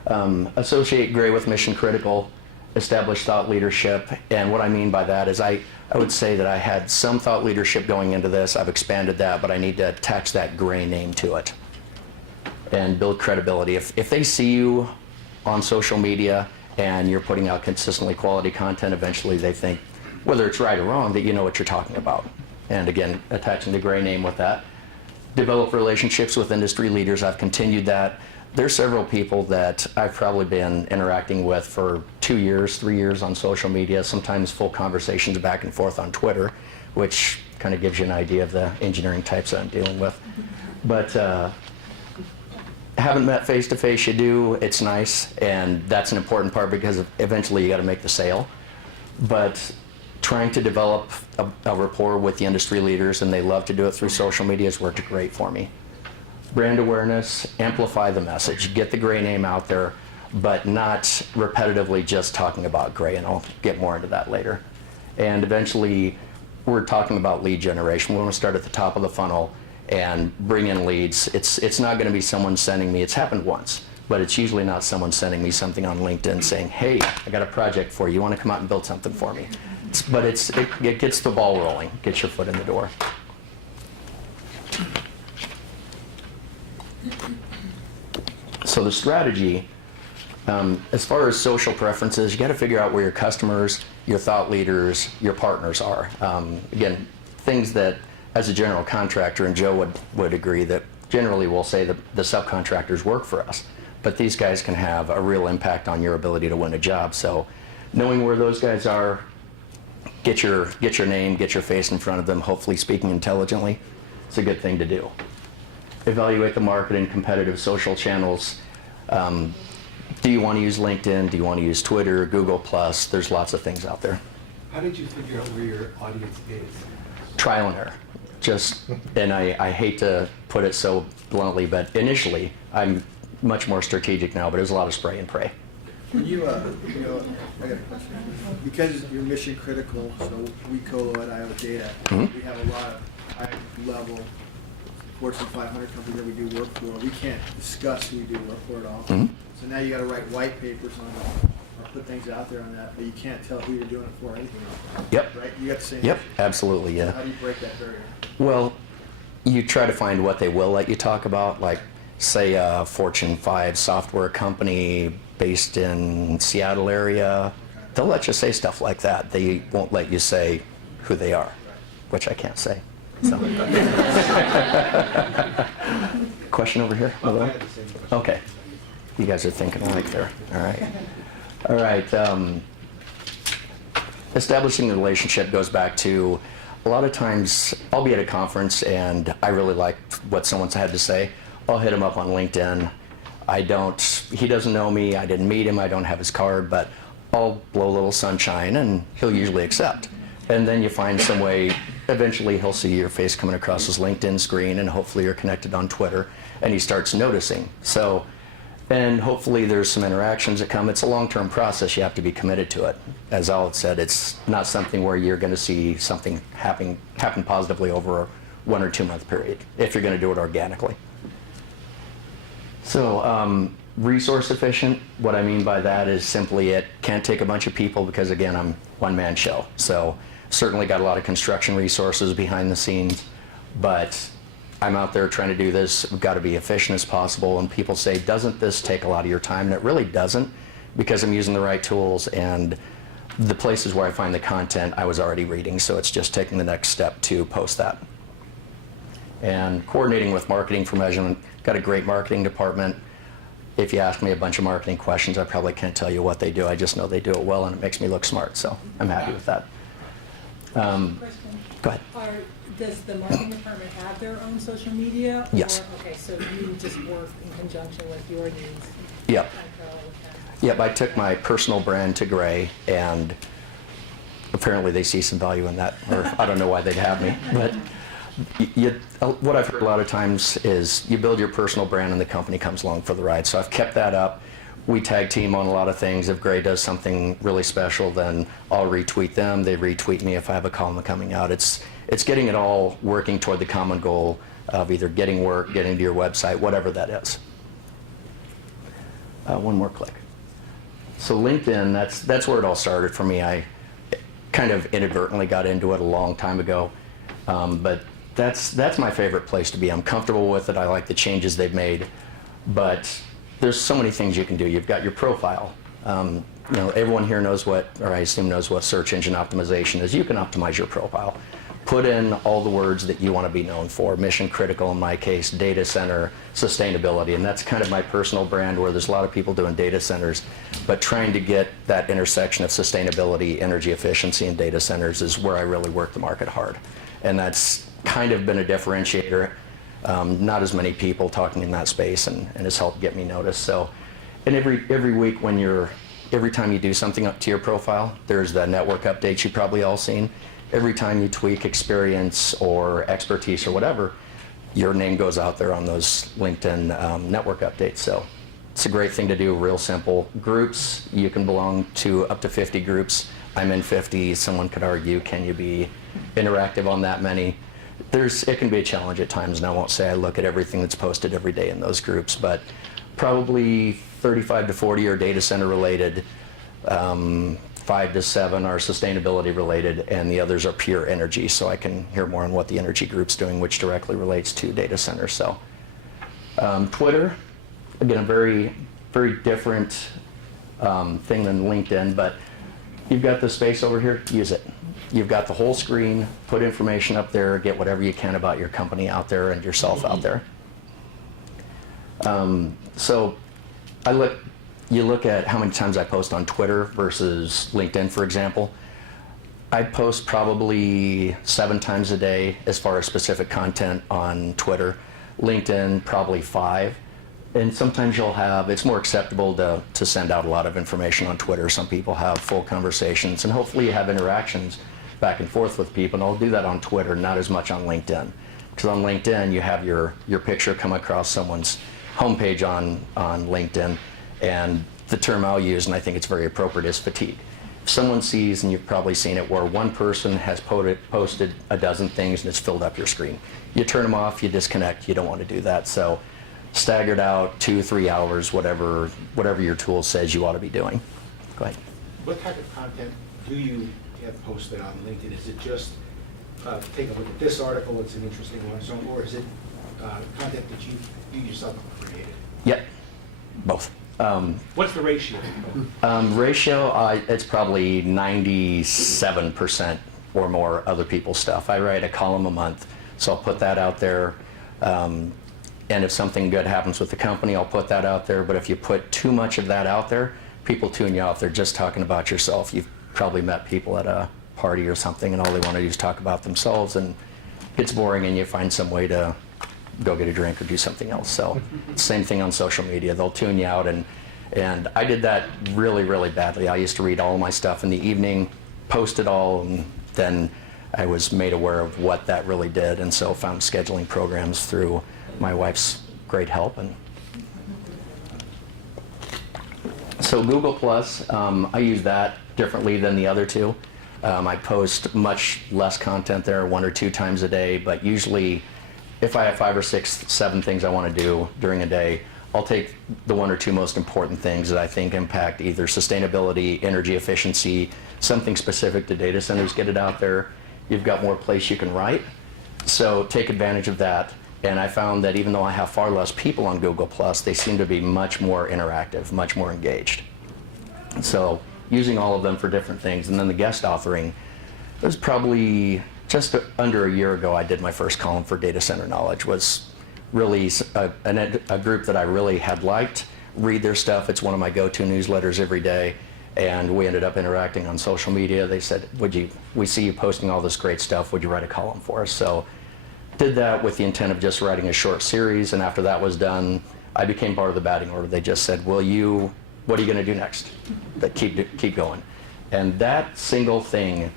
associate Gray with mission critical, establish thought leadership. And what I mean by that is I would say that I had some thought leadership going into this. I've expanded that, but I need to attach that Gray name to it and build credibility. If they see you on social media and you're putting out consistently quality content, eventually they think, whether it's right or wrong, that you know what you're talking about. And again, attaching the Gray name with that. Develop relationships with industry leaders. I've continued that. There's several people that I've probably been interacting with for 2 years, 3 years on social media, sometimes full conversations back and forth on Twitter, which kind of gives you an idea of the engineering types that I'm dealing with. But haven't met face to face, you do, it's nice, and that's an important part because eventually you got to make the sale. But trying to develop a rapport with the industry leaders, and they love to do it through social media, has worked great for me. Brand awareness, amplify the message, get the Gray name out there, but not repetitively just talking about Gray, and I'll get more into that later. And eventually, we're talking about lead generation. We want to start at the top of the funnel and bring in leads. It's not going to be someone sending me, it's happened once, but it's usually not someone sending me something on LinkedIn saying, hey, I got a project for you, you want to come out and build something for me? But it gets the ball rolling, gets your foot in the door. So the strategy, as far as social preferences, you got to figure out where your customers, your thought leaders, your partners are. Again, things that, as a general contractor, and Joe would agree that generally we'll say that the subcontractors work for us, but these guys can have a real impact on your ability to win a job. So knowing where those guys are, get your name, get your face in front of them, hopefully speaking intelligently. It's a good thing to do. Evaluate the market and competitive social channels. Do you want to use LinkedIn? Do you want to use Twitter, Google+? There's lots of things out there. How did you figure out where your audience is? Trial and error. and I hate to put it so bluntly, but initially, I'm much more strategic now, but it was a lot of spray and pray. When you know, I got a question. Because you're mission critical, so we colo at IO Data, we have a lot of high level Fortune 500 companies that we do work for. We can't discuss who we do work for at all. So now you got to write white papers on it or put things out there on that, but you can't tell who you're doing it for or anything like that. Yep. Right? You got the same Yep, issue. absolutely, yeah. How do you break that barrier? Well, you try to find what they will let you talk about, like say a Fortune 5 software company based in Seattle area. They'll let you say stuff like that. They won't let you say who they are, which I can't say. So. Question over here? I had the same question. Okay. You guys are thinking alike there. All right. All right. Establishing the relationship goes back to a lot of times I'll be at a conference and I really like what someone's had to say. I'll hit him up on LinkedIn. He doesn't know me. I didn't meet him. I don't have his card, but I'll blow a little sunshine and he'll usually accept. And then you find some way, eventually he'll see your face coming across his LinkedIn screen and hopefully you're connected on Twitter and he starts noticing. So, and hopefully there's some interactions that come. It's a long-term process. You have to be committed to it. As Al had said, it's not something where you're going to see something happen positively over a 1 or 2 month period if you're going to do it organically. So resource efficient, what I mean by that is simply it can't take a bunch of people because again, I'm one-man show. So certainly got a lot of construction resources behind the scenes, but I'm out there trying to do this. We've got to be efficient as possible. And people say, doesn't this take a lot of your time? And it really doesn't because I'm using the right tools and the places where I find the content I was already reading. So it's just taking the next step to post that. And coordinating with marketing for measurement. Got a great marketing department. If you ask me a bunch of marketing questions, I probably can't tell you what they do. I just know they do it well and it makes me look smart. So I'm happy with that. Question. Go ahead. Does the marketing department have their own social media? Yes. Okay, so you just work in conjunction with your needs? Yep. Okay. Yep, I took my personal brand to Gray, and apparently they see some value in that, or I don't know why they'd have me. But what I've heard a lot of times is you build your personal brand and the company comes along for the ride. So I've kept that up. We tag team on a lot of things. If Gray does something really special, then I'll retweet them. They retweet me if I have a column coming out. It's getting it all working toward the common goal of either getting work, getting to your website, whatever that is. One more click. So LinkedIn, that's where it all started for me. I kind of inadvertently got into it a long time ago, but that's my favorite place to be. I'm comfortable with it. I like the changes they've made, but there's so many things you can do. You've got your profile. Everyone here knows what, or I assume knows what search engine optimization is. You can optimize your profile. Put in all the words that you want to be known for. Mission critical in my case, data center, sustainability, and that's kind of my personal brand where there's a lot of people doing data centers, but trying to get that intersection of sustainability, energy efficiency, and data centers is where I really work the market hard. And that's kind of been a differentiator. Not as many people talking in that space, and it's helped get me noticed. So, and every week every time you do something up to your profile, there's the network updates you've probably all seen. Every time you tweak experience or expertise or whatever, your name goes out there on those LinkedIn network updates. So it's a great thing to do, real simple. Groups, you can belong to up to 50 groups. I'm in 50. Someone could argue, can you be interactive on that many? It can be a challenge at times, and I won't say I look at everything that's posted every day in those groups, but probably 35 to 40 are data center related, 5 to 7 are sustainability related, and the others are pure energy, so I can hear more on what the energy group's doing, which directly relates to data centers. So Twitter, again, a very, very different thing than LinkedIn, but you've got the space over here, use it. You've got the whole screen, put information up there, get whatever you can about your company out there and yourself out there. So you look at how many times I post on Twitter versus LinkedIn, for example. I post probably 7 times a day as far as specific content on Twitter. LinkedIn, probably 5. And sometimes it's more acceptable to send out a lot of information on Twitter. Some people have full conversations, and hopefully you have interactions. back and forth with people, and I'll do that on Twitter, not as much on LinkedIn. Because on LinkedIn, you have your picture come across someone's homepage on LinkedIn, and the term I'll use, and I think it's very appropriate, is fatigue. If someone sees, and you've probably seen it, where one person has posted a dozen things and it's filled up your screen. You turn them off, you disconnect, you don't want to do that. So staggered out 2-3 hours, whatever your tool says you ought to be doing. Go ahead. What type of content do you have posted on LinkedIn? Is it just take a look at this article, it's an interesting one, so, or is it content that you yourself have created? Yep, both. What's the ratio? It's probably 97% or more other people's stuff. I write a column a month, so I'll put that out there. And if something good happens with the company, I'll put that out there. But if you put too much of that out there, people tune you out. They're just talking about yourself. You've probably met people at a party or something, and all they want to do is talk about themselves, and it gets boring, and you find some way to go get a drink or do something else. So same thing on social media. They'll tune you out, and I did that really, really badly. I used to read all of my stuff in the evening, post it all, and then I was made aware of what that really did, and so found scheduling programs through my wife's great help. And so Google Plus, I use that differently than the other two. I post much less content there, 1 or 2 times a day, but usually if I have 5 or 6, 7 things I want to do during a day, I'll take the 1 or 2 most important things that I think impact either sustainability, energy efficiency, something specific to data centers, get it out there. You've got more place you can write, so take advantage of that. And I found that even though I have far less people on Google+, they seem to be much more interactive, much more engaged. So using all of them for different things. And then the guest authoring, it was probably just under a year ago I did my first column for Data Center Knowledge. Was really a group that I really had liked, read their stuff. It's one of my go-to newsletters every day. And we ended up interacting on social media. They said, we see you posting all this great stuff, would you write a column for us? So did that with the intent of just writing a short series, and after that was done, I became part of the batting order. They just said, what are you going to do next? Keep going. And that single thing,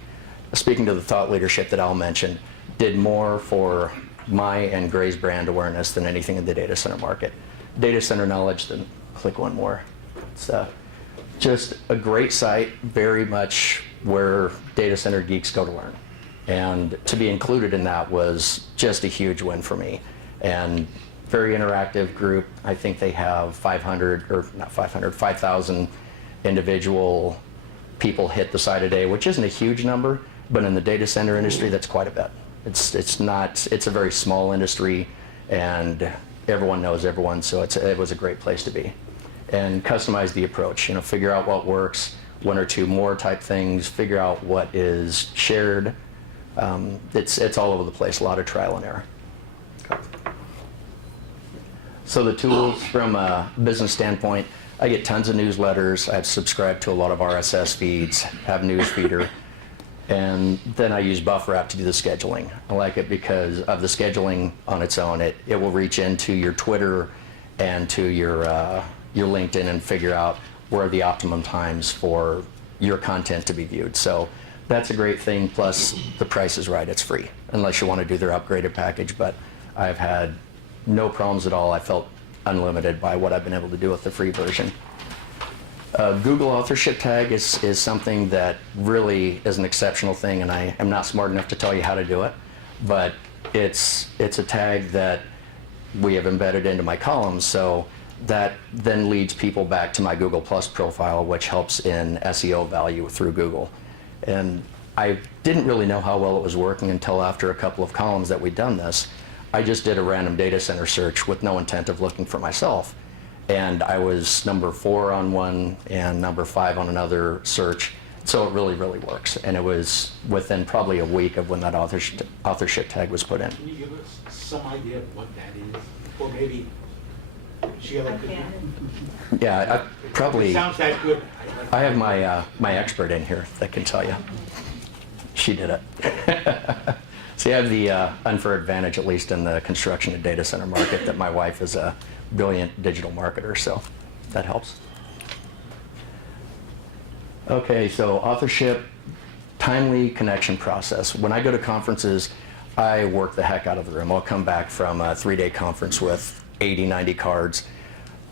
speaking to the thought leadership that Al mentioned, did more for my and Gray's brand awareness than anything in the data center market. Data Center Knowledge, then click one more. It's just a great site, very much where data center geeks go to learn. And to be included in that was just a huge win for me. And very interactive group. I think they have 5,000 individual people hit the site a day, which isn't a huge number, but in the data center industry, that's quite a bit. It's a very small industry, and everyone knows everyone, so it was a great place to be. And customize the approach, figure out what works, 1 or 2 more type things, figure out what is shared. It's all over the place, a lot of trial and error. So the tools from a business standpoint, I get tons of newsletters. I've subscribed to a lot of RSS feeds, have Newsfeeder, and then I use Buffer app to do the scheduling. I like it because of the scheduling on its own. It will reach into your Twitter and to your LinkedIn and figure out where are the optimum times for your content to be viewed. So that's a great thing, plus the price is right, it's free, unless you want to do their upgraded package, but I've had no problems at all. I felt unlimited by what I've been able to do with the free version. Google authorship tag is something that really is an exceptional thing, and I am not smart enough to tell you how to do it, but it's a tag that we have embedded into my columns, so that then leads people back to my Google Plus profile, which helps in SEO value through Google. And I didn't really know how well it was working until after a couple of columns that we'd done this. I just did a random data center search with no intent of looking for myself. And I was number 4 on one and number 5 on another search. So it really, really works. And it was within probably a week of when that authorship tag was put in. Can you give us some idea of what that is? Or maybe Sheila could. Yeah, It sounds that good. I have my expert in here that can tell you. She did it. So you have the unfair advantage, at least in the construction and data center market, that my wife is a brilliant digital marketer, so that helps. Okay, so authorship timely connection process. When I go to conferences, I work the heck out of the room. I'll come back from a 3-day conference with 80, 90 cards.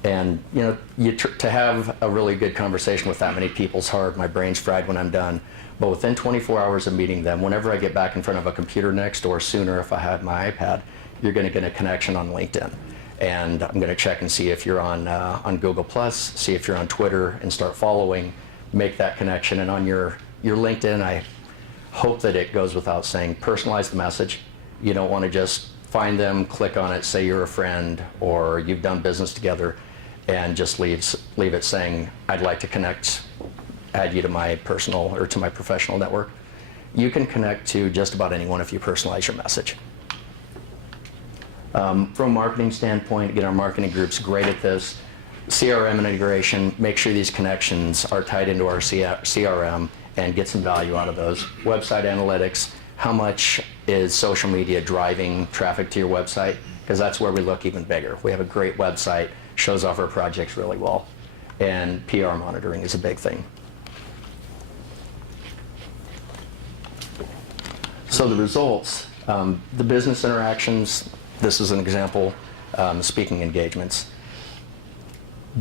And to have a really good conversation with that many people is hard. My brain's fried when I'm done. But within 24 hours of meeting them, whenever I get back in front of a computer next, or sooner if I have my iPad, you're going to get a connection on LinkedIn. And I'm going to check and see if you're on Google+, see if you're on Twitter, and start following, make that connection. And on your LinkedIn, I hope that it goes without saying, personalize the message. You don't want to just find them, click on it, say you're a friend, or you've done business together, and just leave it saying, I'd like to connect, add you to my personal or to my professional network. You can connect to just about anyone if you personalize your message. From a marketing standpoint, again, our marketing group's great at this. CRM integration, make sure these connections are tied into our CRM and get some value out of those. Website analytics, how much is social media driving traffic to your website? Because that's where we look even bigger. We have a great website, shows off our projects really well. And PR monitoring is a big thing. So the results, the business interactions, this is an example, speaking engagements.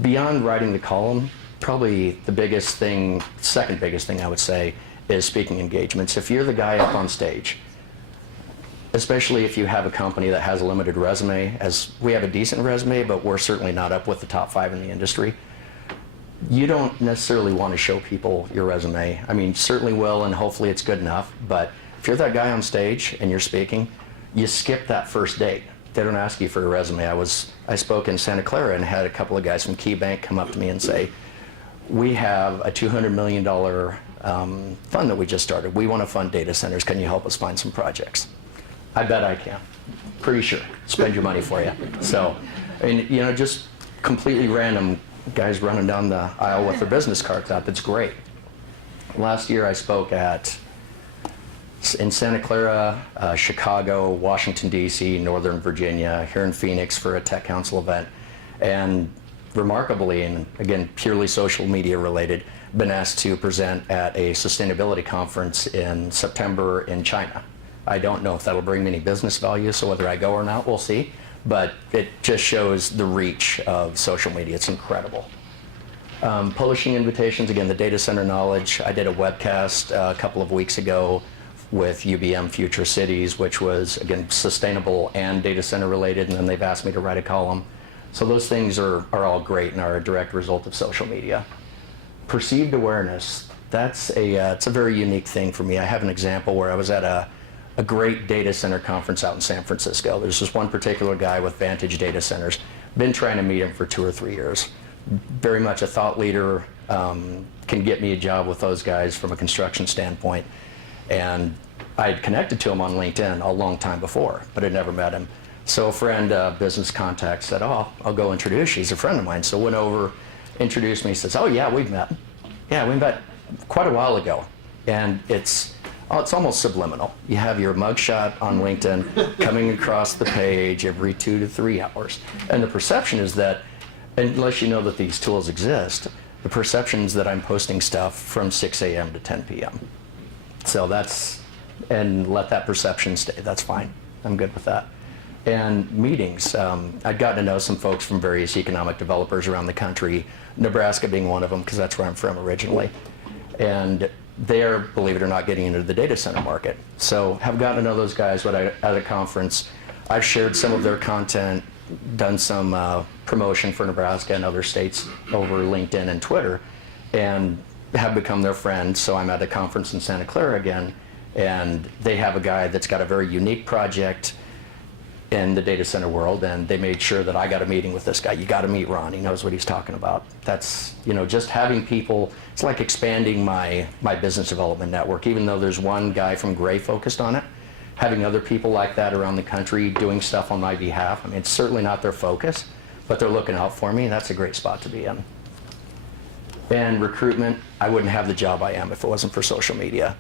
Beyond writing the column, probably the biggest thing, second biggest thing I would say, is speaking engagements. If you're the guy up on stage, especially if you have a company that has a limited resume, as we have a decent resume, but we're certainly not up with the top 5 in the industry, you don't necessarily want to show people your resume. I mean, certainly will, and hopefully it's good enough, but if you're that guy on stage and you're speaking, you skip that first date. They don't ask you for a resume. I spoke in Santa Clara and had a couple of guys from KeyBank come up to me and say, we have a $200 million fund that we just started. We want to fund data centers. Can you help us find some projects? I bet I can. Pretty sure. Spend your money for you. So, and just completely random guys running down the aisle with their business cards out. That's great. Last year I spoke in Santa Clara, Chicago, Washington, D.C., Northern Virginia, here in Phoenix for a Tech Council event. And remarkably, and again, purely social media related, been asked to present at a sustainability conference in September in China. I don't know if that'll bring me any business value, so whether I go or not, we'll see. But it just shows the reach of social media. It's incredible. Publishing invitations, again, the data center knowledge. I did a webcast a couple of weeks ago with UBM Future Cities, which was, again, sustainable and data center related, and then they've asked me to write a column. So those things are all great and are a direct result of social media. Perceived awareness, it's a very unique thing for me. I have an example where I was at a great data center conference out in San Francisco. There's this one particular guy with Vantage Data Centers. Been trying to meet him for 2 or 3 years. Very much a thought leader, can get me a job with those guys from a construction standpoint. And I had connected to him on LinkedIn a long time before, but had never met him. So a friend, business contact, said, oh, I'll go introduce you. He's a friend of mine. So went over, introduced me, says, oh yeah, we've met. Yeah, we met quite a while ago. And it's almost subliminal. You have your mugshot on LinkedIn coming across the page every 2 to 3 hours. And the perception is that, unless you know that these tools exist, the perception is that I'm posting stuff from 6 a.m. to 10 p.m. So and let that perception stay. That's fine. I'm good with that. And meetings. I'd gotten to know some folks from various economic developers around the country, Nebraska being one of them, because that's where I'm from originally. And they're, believe it or not, getting into the data center market. So have gotten to know those guys at a conference. I've shared some of their content, done some promotion for Nebraska and other states over LinkedIn and Twitter, and have become their friend. So I'm at a conference in Santa Clara again, and they have a guy that's got a very unique project in the data center world, and they made sure that I got a meeting with this guy. You got to meet Ron. He knows what he's talking about. That's, just having people, it's like expanding my business development network. Even though there's one guy from Gray focused on it, having other people like that around the country doing stuff on my behalf, I mean, it's certainly not their focus, but they're looking out for me. That's a great spot to be in. And recruitment, I wouldn't have the job I am if it wasn't for social media.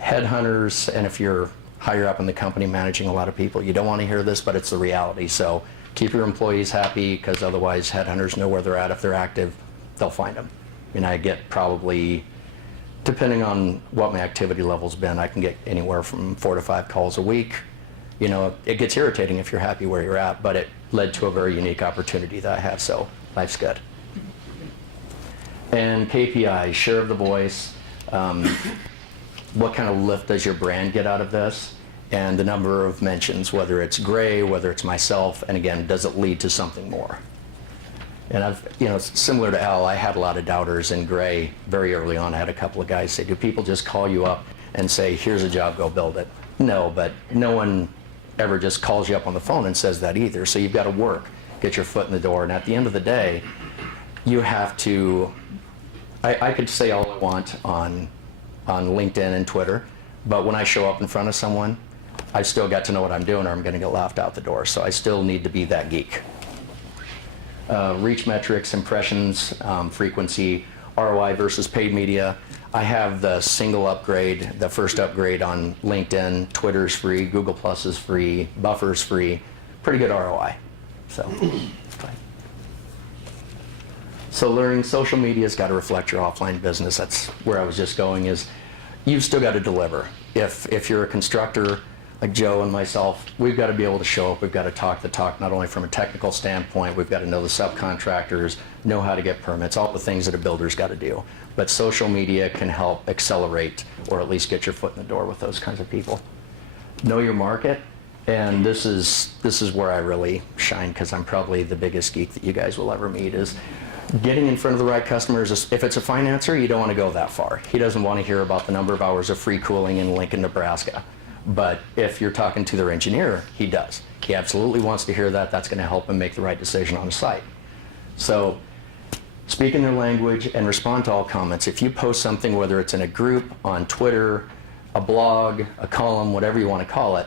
Headhunters, and if you're higher up in the company managing a lot of people, you don't want to hear this, but it's the reality. So keep your employees happy, because otherwise headhunters know where they're at. If they're active, they'll find them. I get probably depending on what my activity level's been, I can get anywhere from 4 to 5 calls a week. You know, it gets irritating if you're happy where you're at, but it led to a very unique opportunity that I have, so life's good. And KPIs, share of the voice, what kind of lift does your brand get out of this? And the number of mentions, whether it's Gray, whether it's myself, and again, does it lead to something more? And I've, you know, similar to Al, I had a lot of doubters in Gray very early on. I had a couple of guys say, do people just call you up and say, here's a job, go build it? No, but no one ever just calls you up on the phone and says that either. So you've got to work, get your foot in the door. And at the end of the day, you have to, I could say all I want on LinkedIn and Twitter, but when I show up in front of someone, I still got to know what I'm doing or I'm going to get laughed out the door. So I still need to be that geek. Reach metrics, impressions, frequency, ROI versus paid media. I have the single upgrade, the first upgrade on LinkedIn. Twitter's free, Google Plus is free, Buffer's free. Pretty good ROI. So, it's fine. So learning social media's got to reflect your offline business. That's where I was just going, is you've still got to deliver. If you're a constructor like Joe and myself, we've got to be able to show up. We've got to talk the talk, not only from a technical standpoint, we've got to know the subcontractors, know how to get permits, all the things that a builder's got to do. But social media can help accelerate or at least get your foot in the door with those kinds of people. Know your market, and this is where I really shine, because I'm probably the biggest geek that you guys will ever meet, is getting in front of the right customers. If it's a financer, you don't want to go that far. He doesn't want to hear about the number of hours of free cooling in Lincoln, Nebraska. But if you're talking to their engineer, he does. He absolutely wants to hear that. That's going to help him make the right decision on the site. So speaking their language and respond to all comments. If you post something, whether it's in a group, on Twitter, a blog, a column, whatever you want to call it,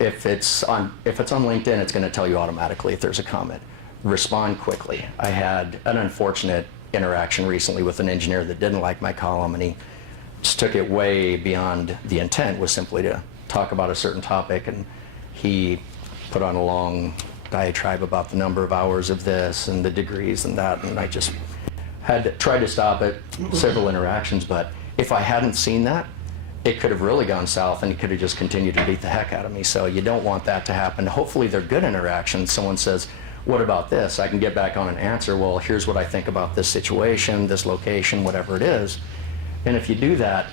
if it's on LinkedIn, it's going to tell you automatically if there's a comment. Respond quickly. I had an unfortunate interaction recently with an engineer that didn't like my column, and he just took it way beyond the intent, was simply to talk about a certain topic, and he put on a long diatribe about the number of hours of this and the degrees and that, and I just had tried to stop it, several interactions, but if I hadn't seen that, it could have really gone south, and he could have just continued to beat the heck out of me. So you don't want that to happen. Hopefully they're good interactions. Someone says, what about this? I can get back on and answer, well, here's what I think about this situation, this location, whatever it is. And if you do that,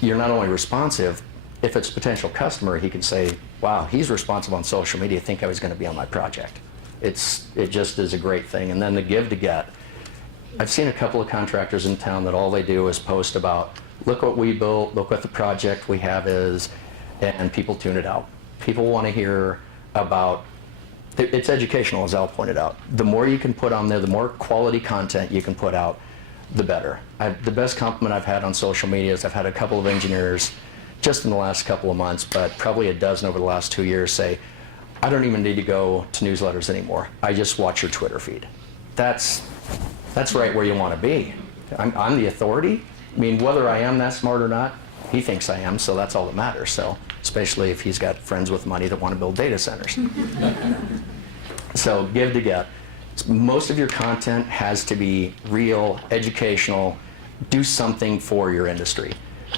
you're not only responsive, if it's a potential customer, he can say, wow, he's responsive on social media, think I was going to be on my project. It just is a great thing. And then the give to get. I've seen a couple of contractors in town that all they do is post about, look what we built, look what the project we have is, and people tune it out. People want to hear about, it's educational, as Al pointed out. The more you can put on there, the more quality content you can put out, the better. The best compliment I've had on social media is I've had a couple of engineers just in the last couple of months, but probably a dozen over the last 2 years, say, I don't even need to go to newsletters anymore. I just watch your Twitter feed. That's right where you want to be. I'm the authority. I mean, whether I am that smart or not, he thinks I am, so that's all that matters. So, especially if he's got friends with money that want to build data centers. So, give to get. Most of your content has to be real, educational, do something for your industry.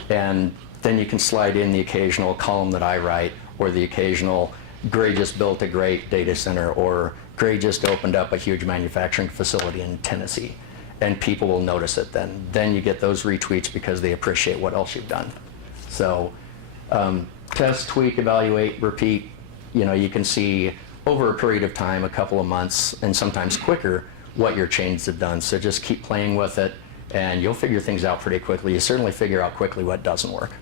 And then you can slide in the occasional column that I write, or the occasional, Gray just built a great data center, or Gray just opened up a huge manufacturing facility in Tennessee. And people will notice it then. Then you get those retweets because they appreciate what else you've done. So test, tweak, evaluate, repeat. You know, you can see over a period of time, a couple of months, and sometimes quicker, what your changes have done. So just keep playing with it, and you'll figure things out pretty quickly. You certainly figure out quickly what doesn't work.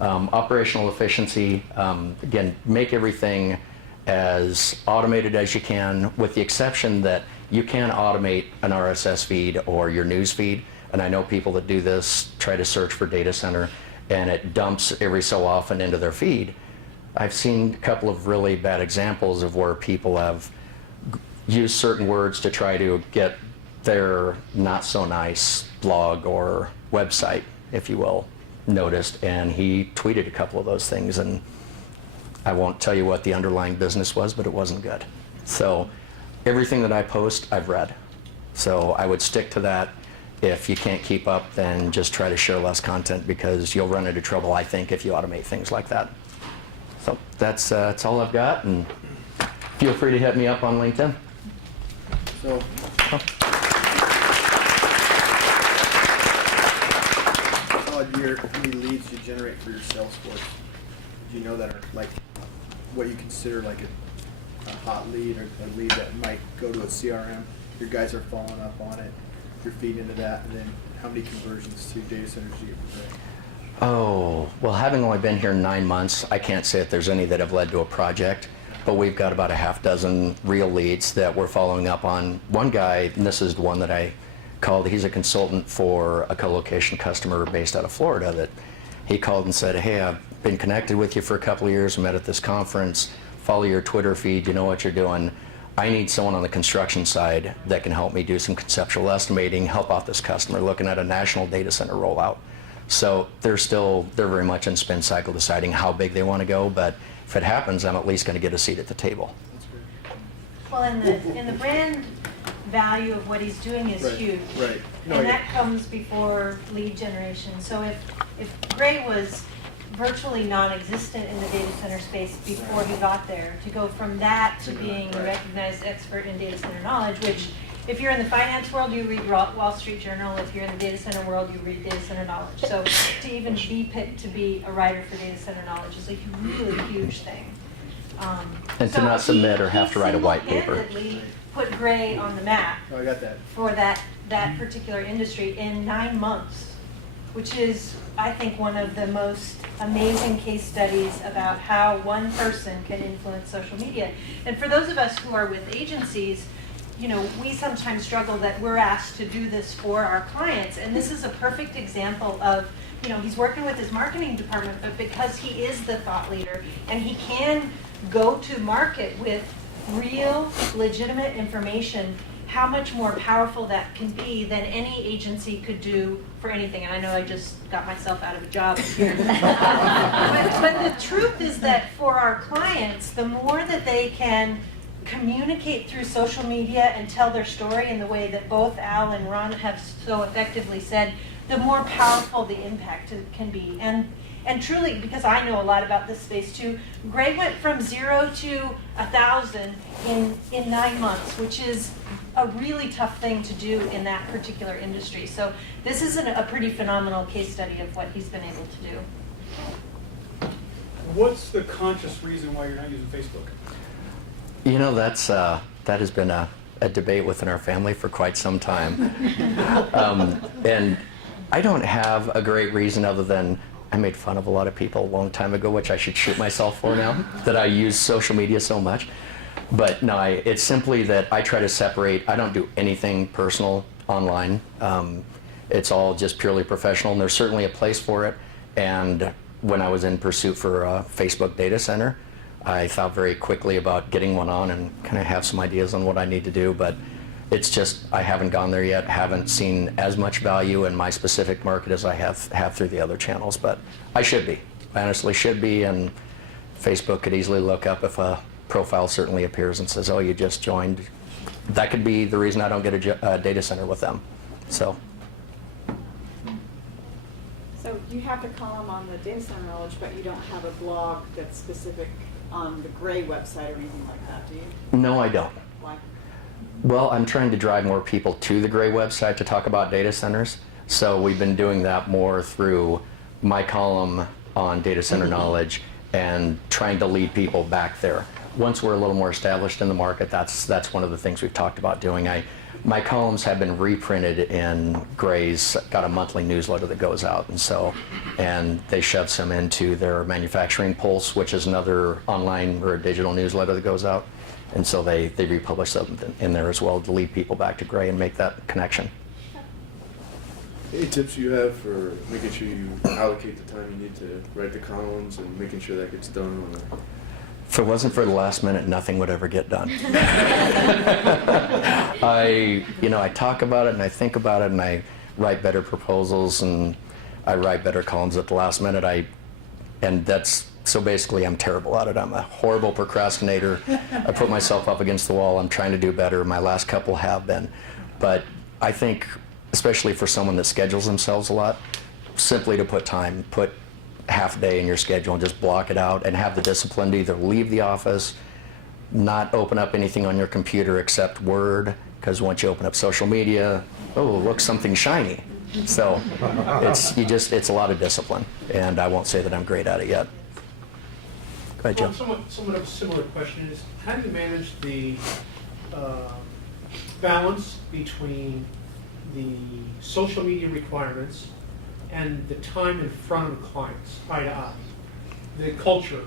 Operational efficiency, again, make everything as automated as you can, with the exception that you can automate an RSS feed or your news feed. And I know people that do this try to search for data center, and it dumps every so often into their feed. I've seen a couple of really bad examples of where people have used certain words to try to get their not so nice blog or website, if you will, noticed, and he tweeted a couple of those things, and I won't tell you what the underlying business was, but it wasn't good. So everything that I post, I've read. So I would stick to that. if you can't keep up, then just try to share less content, because you'll run into trouble, I think, if you automate things like that. So that's all I've got, and feel free to hit me up on LinkedIn. So, how many leads you generate for your sales force? Do you know that are like what you consider like a hot lead, or a lead that might go to a CRM? Your guys are following up on it. You're feeding into that, and then how many conversions to data centers do you get per day? Oh, well, having only been here 9 months, I can't say if there's any that have led to a project, but we've got about a half dozen real leads that we're following up on. One guy, and this is the one that I called, he's a consultant for a co-location customer based out of Florida, that he called and said, hey, I've been connected with you for a couple of years, met at this conference, follow your Twitter feed, you know what you're doing. I need someone on the construction side that can help me do some conceptual estimating, help out this customer looking at a national data center rollout. So they're very much in spin cycle deciding how big they want to go, but if it happens, I'm at least going to get a seat at the table. Well, and the brand value of what he's doing is huge. Right. No, And yeah. that comes before lead generation. So if Gray was virtually non-existent in the data center space before he got there, to go from that to being a recognized expert in data center knowledge, which if you're in the finance world, you read Wall Street Journal. If you're in the data center world, you read data center knowledge. So to even be picked to be a writer for data center knowledge is a really huge thing. And to not submit or have to write a white paper. He single-handedly put Gray on the map Oh, I got that. for that particular industry in 9 months, which is, I think, one of the most amazing case studies about how one person can influence social media. And for those of us who are with agencies, you know, we sometimes struggle that we're asked to do this for our clients. And this is a perfect example of, you know, he's working with his marketing department, but because he is the thought leader and he can go to market with real, legitimate information, how much more powerful that can be than any agency could do for anything. And I know I just got myself out of a job here. but the truth is that for our clients, the more that they can communicate through social media and tell their story in the way that both Al and Ron have so effectively said, the more powerful the impact can be. And truly, because I know a lot about this space too, Gray went from 0 to 1,000 in 9 months, which is a really tough thing to do in that particular industry. So this is a pretty phenomenal case study of what he's been able to do. What's the conscious reason why you're not using Facebook? You know, that has been a debate within our family for quite some time. And I don't have a great reason other than I made fun of a lot of people a long time ago, which I should shoot myself for now, that I use social media so much. But no, it's simply that I try to separate. I don't do anything personal online. It's all just purely professional, and there's certainly a place for it. And when I was in pursuit for a Facebook data center, I thought very quickly about getting one on and kind of have some ideas on what I need to do, but it's just I haven't gone there yet, haven't seen as much value in my specific market as I have through the other channels, but I should be. I honestly should be, and Facebook could easily look up if a profile certainly appears and says, oh, you just joined. That could be the reason I don't get a data center with them. So you have the column on the data center knowledge, but you don't have a blog that's specific on the Gray website or anything like that, do you? no, I don't. Why? Well, I'm trying to drive more people to the Gray website to talk about data centers. So we've been doing that more through my column on data center knowledge and trying to lead people back there. Once we're a little more established in the market, that's one of the things we've talked about doing. My columns have been reprinted in Gray's, got a monthly newsletter that goes out, and they shove some into their manufacturing pulse, which is another online or a digital newsletter that goes out. And so they republish them in there as well to lead people back to Gray and make that connection. Any tips you have for making sure you allocate the time you need to write the columns and making sure that gets done on a... If it wasn't for the last minute, nothing would ever get done. I talk about it and I think about it and I write better proposals and I write better columns at the last minute. So basically I'm terrible at it. I'm a horrible procrastinator. I put myself up against the wall. I'm trying to do better. My last couple have been. But I think especially for someone that schedules themselves a lot, simply to put half a day in your schedule and just block it out and have the discipline to either leave the office, not open up anything on your computer except Word, because once you open up social media, oh, look, something shiny. So it's a lot of discipline, and I won't say that I'm great at it yet. Go ahead, Joe. Somewhat of a similar question is, how do you manage the balance between the social media requirements and the time in front of clients, eye to eye? The culture,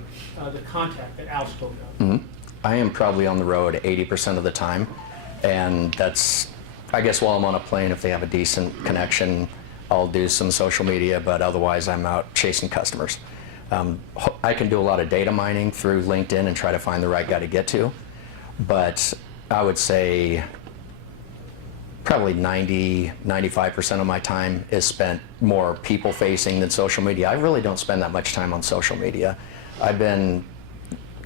the contact that Al spoke of. Mm-hmm. I am probably on the road 80% of the time, and that's, I guess while I'm on a plane, if they have a decent connection, I'll do some social media, but otherwise I'm out chasing customers. I can do a lot of data mining through LinkedIn and try to find the right guy to get to, but I would say probably 95% of my time is spent more people-facing than social media. I really don't spend that much time on social media. I've been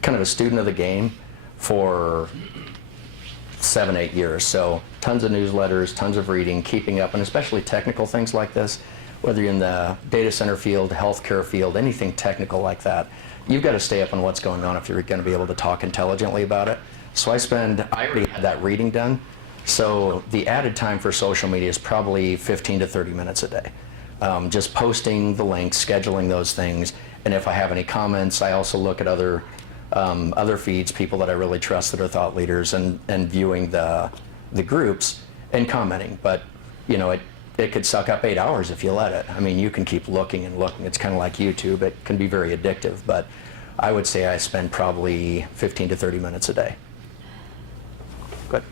kind of a student of the game for 7-8 years, so tons of newsletters, tons of reading, keeping up, and especially technical things like this, whether you're in the data center field, healthcare field, anything technical like that, you've got to stay up on what's going on if you're going to be able to talk intelligently about it. So I already had that reading done, so the added time for social media is probably 15 to 30 minutes a day. Just posting the links, scheduling those things, and if I have any comments, I also look at other feeds, people that I really trust that are thought leaders, and viewing the groups and commenting. But you know, it could suck up 8 hours if you let it. I mean, you can keep looking and looking. It's kind of like YouTube. It can be very addictive, but I would say I spend probably 15 to 30 minutes a day. Good.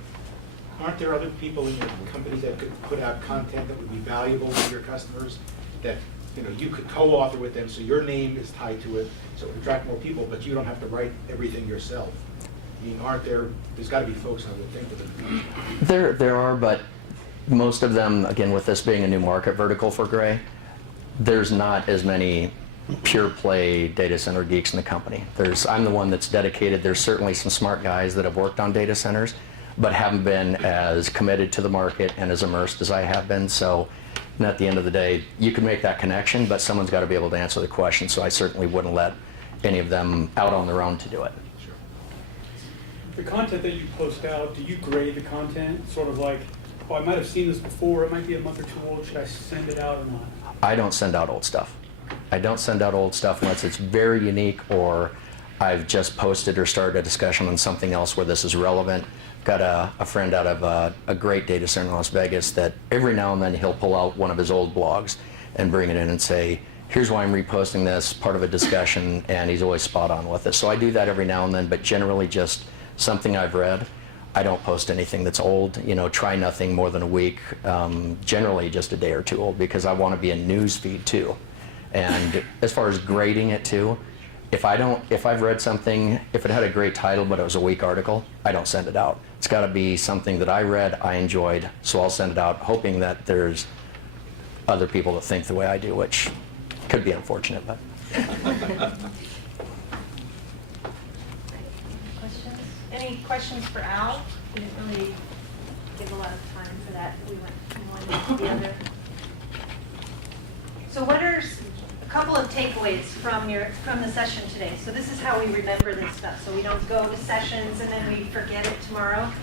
Aren't there other people in your company that could put out content that would be valuable to your customers, that you could co-author with them, so your name is tied to it, so it would attract more people, but you don't have to write everything yourself? I mean, there's got to be folks, I would think, that There are, but most of them, again, with this being a new market vertical for Gray, there's not as many pure play data center geeks in the company. I'm the one that's dedicated. There's certainly some smart guys that have worked on data centers, but haven't been as committed to the market and as immersed as I have been. So at the end of the day, you can make that connection, but someone's got to be able to answer the question, so I certainly wouldn't let any of them out on their own to do it. The content that you post out, do you grade the content? Sort of like, oh, I might have seen this before, it might be a month or two old, should I send it out or not? I don't send out old stuff. I don't send out old stuff unless it's very unique, or I've just posted or started a discussion on something else where this is relevant. Got a friend out of a great data center in Las Vegas that every now and then he'll pull out one of his old blogs and bring it in and say, here's why I'm reposting this, part of a discussion, and he's always spot on with it. So I do that every now and then, but generally just something I've read. I don't post anything that's old, try nothing more than a week, generally just a day or two old, because I want to be a news feed too. And as far as grading it too, if I've read something, if it had a great title but it was a weak article, I don't send it out. It's got to be something that I read, I enjoyed, so I'll send it out, hoping that there's other people that think the way I do, which could be unfortunate, but. Questions? Any questions for Al? We didn't really give a lot of time for that. We went from one to the other. So what are a couple of takeaways from the session today? So this is how we remember this stuff. So we don't go to sessions and then we forget it tomorrow.